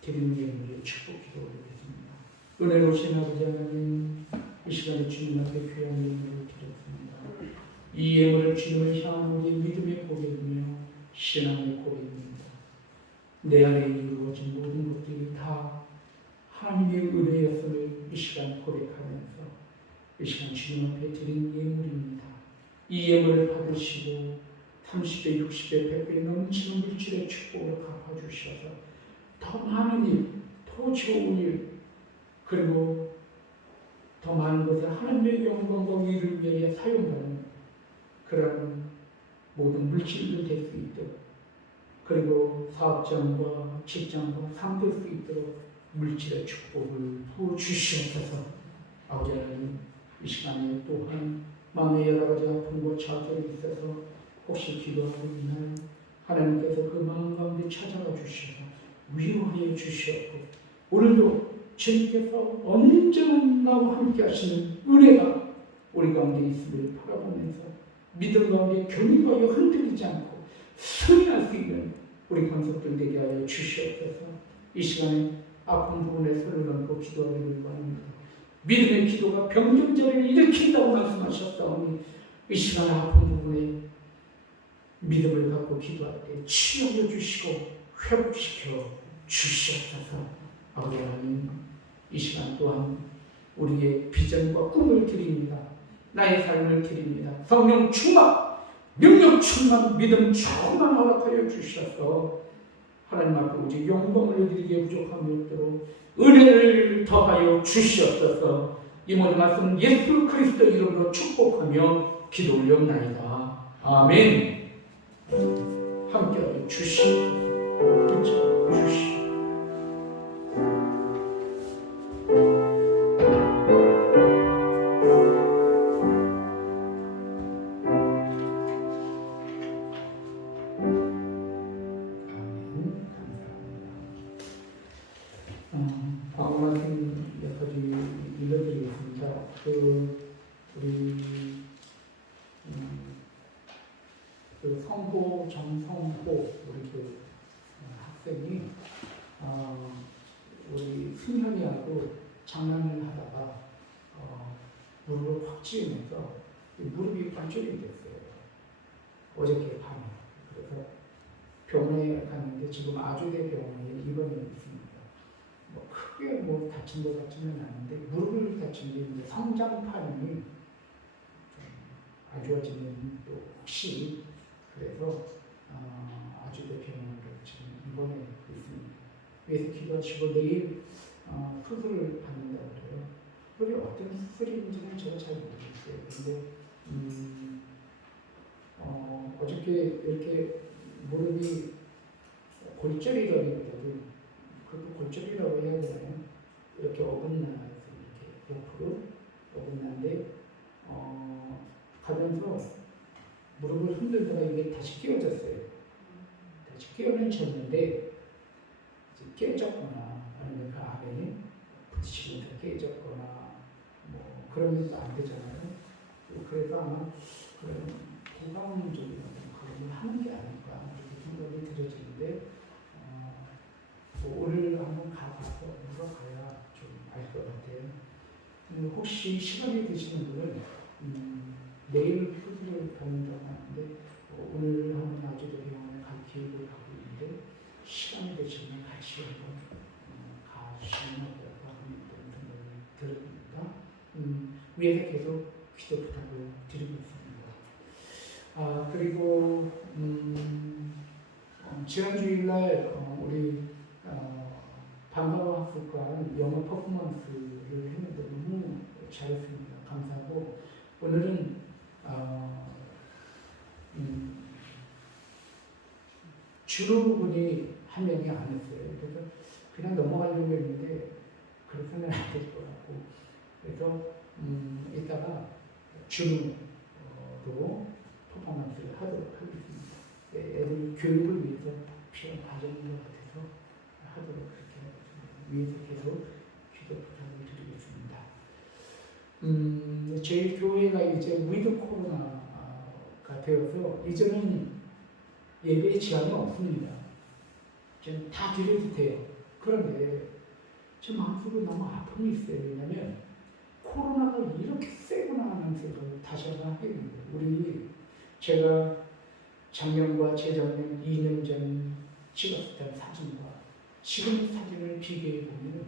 드리는 예물의 축복 기도 올리겠습니다. 은혜로우신 아버지 하나님, 이 시간에 주님 앞에 귀한 예물을 드렸습니다. 이 예물을 주님을 향한 우리 믿음의 고백이며 신앙의 고백입니다. 내 안에 이루어진 모든 것들이 다 하나님의 은혜였음을 이 시간 고백하면서 이 시간 주님 앞에 드린 예물입니다. 이 예물을 받으시고 30배, 60배, 100배 넘치는 물질의 축복으로 갚아주셔서 더 많은 일, 더 좋은 일, 그리고 더 많은 것을 하나님의 영광과 위를 위해 사용하는 그런 모든 물질도 될 수 있도록, 그리고 사업장과 직장과 삶될 수 있도록 물질의 축복을 부어주시옵소서. 아버지 하나님, 이 시간에 또한 마음의 여러 가지 아픔과 좌절이 있어서 혹시 기도하는 이날 하나님께서 그 마음 가운데 찾아가 주셔서 위로하여 주시옵고, 오늘도 주님께서 언제나 나와 함께 하시는 은혜가 우리 가운데 있음을 바라보면서 믿음 가운데 견고하여 흔들리지 않고 승리할 수 있는 우리 권속들 되게 하여 주시옵소서. 이 시간에 아픈 부분에 손을 얹고 기도하기를 원합니다. 믿음의 기도가 병정자를 일으킨다고 말씀하셨사오니 이 시간에 아픈 부분에 믿음을 갖고 기도할 때 치유하여 주시고 회복시켜 주시옵소서. 아버지 하나님, 이 시간 또한 우리의 비전과 꿈을 드립니다. 나의 삶을 드립니다. 성령 충만, 능력 충만, 믿음 충만 허락하여 주셔서 하나님 앞에 오직 영광을 드리기에 부족함이 없도록 은혜를 더하여 주시옵소서. 이 모든 말씀 예수 그리스도 이름으로 축복하며 기도 올려옵나이다. 아멘. 함께하여 주시옵소서. 주시옵소서. 그 성호 정성호 우리 그 학생이 우리 승현이하고 장난을 하다가 무릎을 확 찌우면서 무릎이 관절이 됐어요. 어저께 밤에. 그래서 병원에 갔는데 지금 아주대 병원에 입원해 있습니다. 뭐 크게 뭐 다친 것 같지는 않은데 무릎을 다친 게 이제 성장판이 좀 안 좋아지면 또 혹시 그래서 아주대 병원으로 지금 입원해 있습니다. 그래서 기도하시고 내일 수술을 받는다고 그래요. 그게 어떤 수술인지는 제가 잘 모르겠어요. 근데 어저께 이렇게 무릎이 골절이라기보다도 그 골절이라고 해야 되나요? 이렇게 어긋나서 이렇게 옆으로 어긋난데 가면서 무릎을 흔들다가 이게 다시 끼워졌어요. 다시 끼워는 졌는데 깨졌거나 아니면 그 안에 부딪히면서 깨졌거나 뭐 그러면 또 안 되잖아요. 그래서 아마 그런 건강적인 그런 걸 하는 게 아닐까 이렇게 생각이 들어지는데 오늘 한번 가봐서 물어봐야 좀 알 것 같아요. 혹시 시간이 되시는 분은 내일 수술을 받는다고 하는데 오늘 한번 아주대 병원에 갈 기회를 갖고 있는데 시간이 되시면 같이 한번 가시면 어떨까 하는 생각이 들었습니다. 위에서 계속 기도 부탁을 드리고 있습니다. 그리고 지난 주일날 우리 방과후 학습관 영어 퍼포먼스를 했는데 너무 잘했습니다. 감사하고 오늘은 준호 분이 한 명이 안 했어요. 그래서 그냥 넘어가려고 했는데 그렇게는 안 될 것 같고 그래서 이따가 준호도 하도록 하겠습니다. 애들 교육을 위해서 필요한 과정인 것 같아서 하도록 그렇게 하겠습니다. 위에서 계속 기도 부탁을 드리겠습니다. 저희 교회가 이제 위드 코로나가 되어서 이제는 예배의 제한이 없습니다. 지금 다 드려도 돼요. 그런데 제 마음속에 너무 아픔이 있어요. 왜냐하면 코로나가 이렇게 세구나 하는 생각을 다시 한번 하게 됩니다. 제가 작년과 재작년 2년 전 찍었던 사진과 지금 사진을 비교해 보면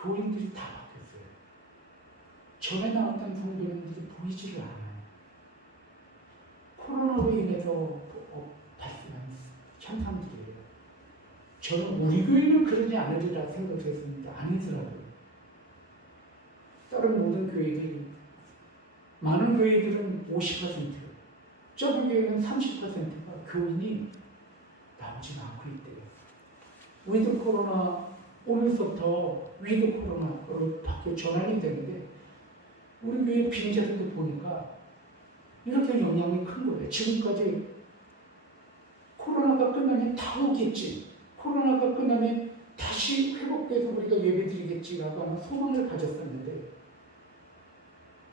교인들이 다 바뀌었어요. 전에 나왔던 성도님들이 보이지를 않아요. 코로나로 인해서 발생한 현상들이에요. 저는 우리 교회는 그러지 않으리라 생각했습니다. 아니더라고요. 다른 모든 교회들이, 많은 교회들은 50%, 저희 교회는 30%가 교인이 나오지 않고 있대요. 위드 코로나, 오늘부터 위드 코로나로 바뀌어 전환이 되는데, 우리 교회 빈자들도 보니까 이렇게 영향이 큰 거예요. 지금까지 코로나가 끝나면 다 오겠지. 코로나가 끝나면 다시 회복돼서 우리가 예배드리겠지라고 하는 소망을 가졌었는데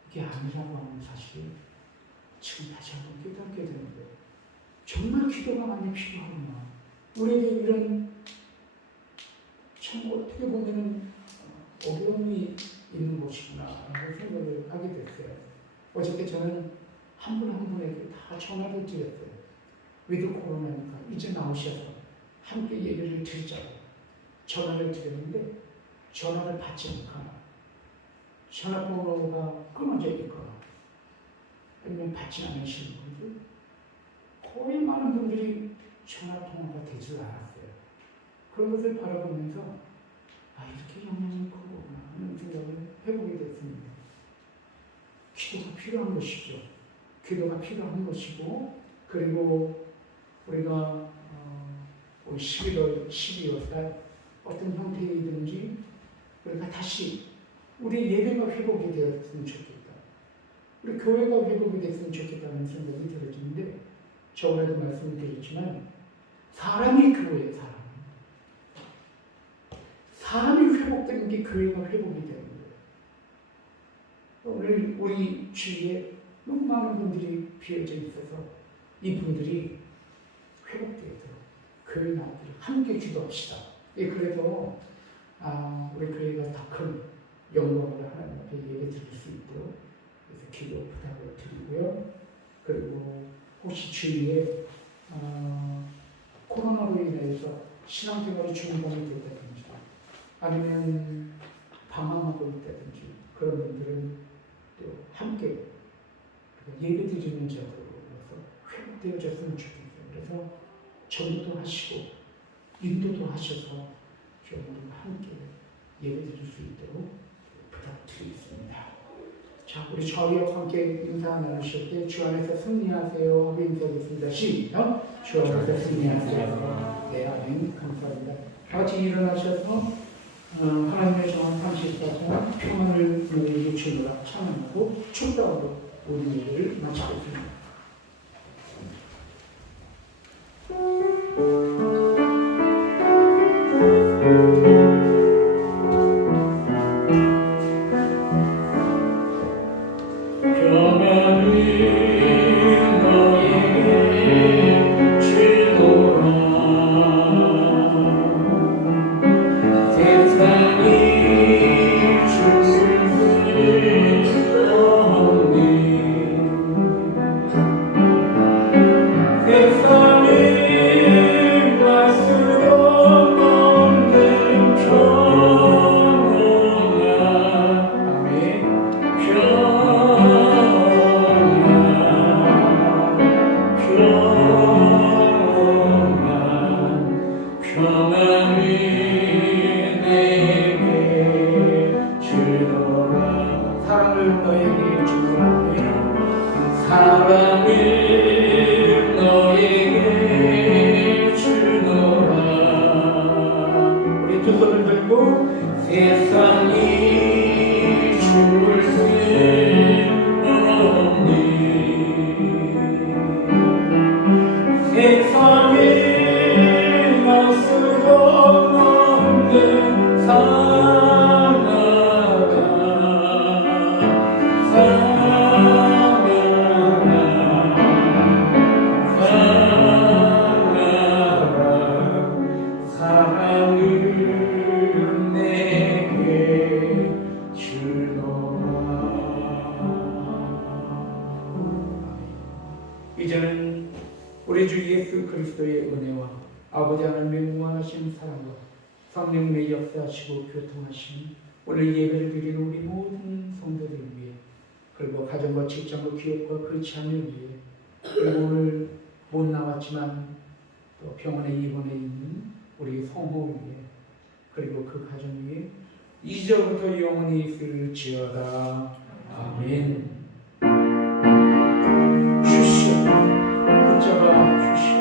이게 아니라고 하는 사실을 지금 다시 한번 깨닫게 되는 거예요. 정말 기도가 많이 필요하구나. 우리에게 이런 참 어떻게 보면 어려움이 있는 것이구나 라는 생각을 하게 됐어요. 어저께 저는 한 분 한 분에게 다 전화를 드렸어요. 위드 코로나니까 이제 나오셔서 함께 예배를 드리자고 전화를 드렸는데 전화를 받지 않거나 전화번호가 끊어져 있거나 아니면 받지 않으시는 분들, 거의 많은 분들이 전화통화가 되지 않았어요. 그런 것을 바라보면서 이렇게 영향이 크구나 하는 생각을 해보게 됐습니다. 기도가 필요한 것이죠. 기도가 필요한 것이고, 그리고 우리가 11월, 12월 달 어떤 형태이든지 우리가 다시 우리 예배가 회복이 되었으면 좋겠다. 우리 교회가 회복이 됐으면 좋겠다는 생각이 들어지는데, 저번에도 말씀드렸지만 사람이 교회예요. 사람이 회복되는 게 교회가 회복이 되는 거예요. 오늘 우리 주위에 너무 많은 분들이 비어져 있어서 이분들이 회복되도록 교회 나오기를 함께 기도합시다. 그래서 우리 교회가 더 큰 영광을 하나님 앞에 예배 드릴 수 있도록 그래서 기도 부탁을 드리고요. 그리고 혹시 주위에 코로나로 인해서 신앙생활이 중단이 됐다든지 아니면 방황하고 있다든지 그런 분들은 또 함께 예배 드리는 자로서 회복되어졌으면 좋겠어요. 그래서 전도도 하시고 인도도 하셔서 저희들과 함께 예배 드릴 수 있도록 부탁드리겠습니다. 자, 우리 저희와 함께 인사 나누실 때 주 안에서 승리하세요 하고 인사하겠습니다. 시작! 주 안에서 승리하세요. 네, 아멘. 감사합니다. 같이 일어나셔서 하나님의 정한 34장 평안을 너희에게 주노라 찬양하고 축도하고 우리 예배를 마치겠습니다. 세상이 주를 수 없니 이제는 우리 주 예수 그리스도의 은혜와 아버지 하나님의 무한하신 사랑과 성령의 역사하시고 교통하심 오늘 예배를 드리는 우리 모든 성도들 위해 그리고 가정과 직장과 기업과 그 자녀 위해 그리고 오늘 못 나왔지만 또 병원에 입원해 있는 우리 성호 위해 그리고 그 가정 위해 이제부터 영원히 있을지어다. 아멘. 주시오. 붙잡아 주시오.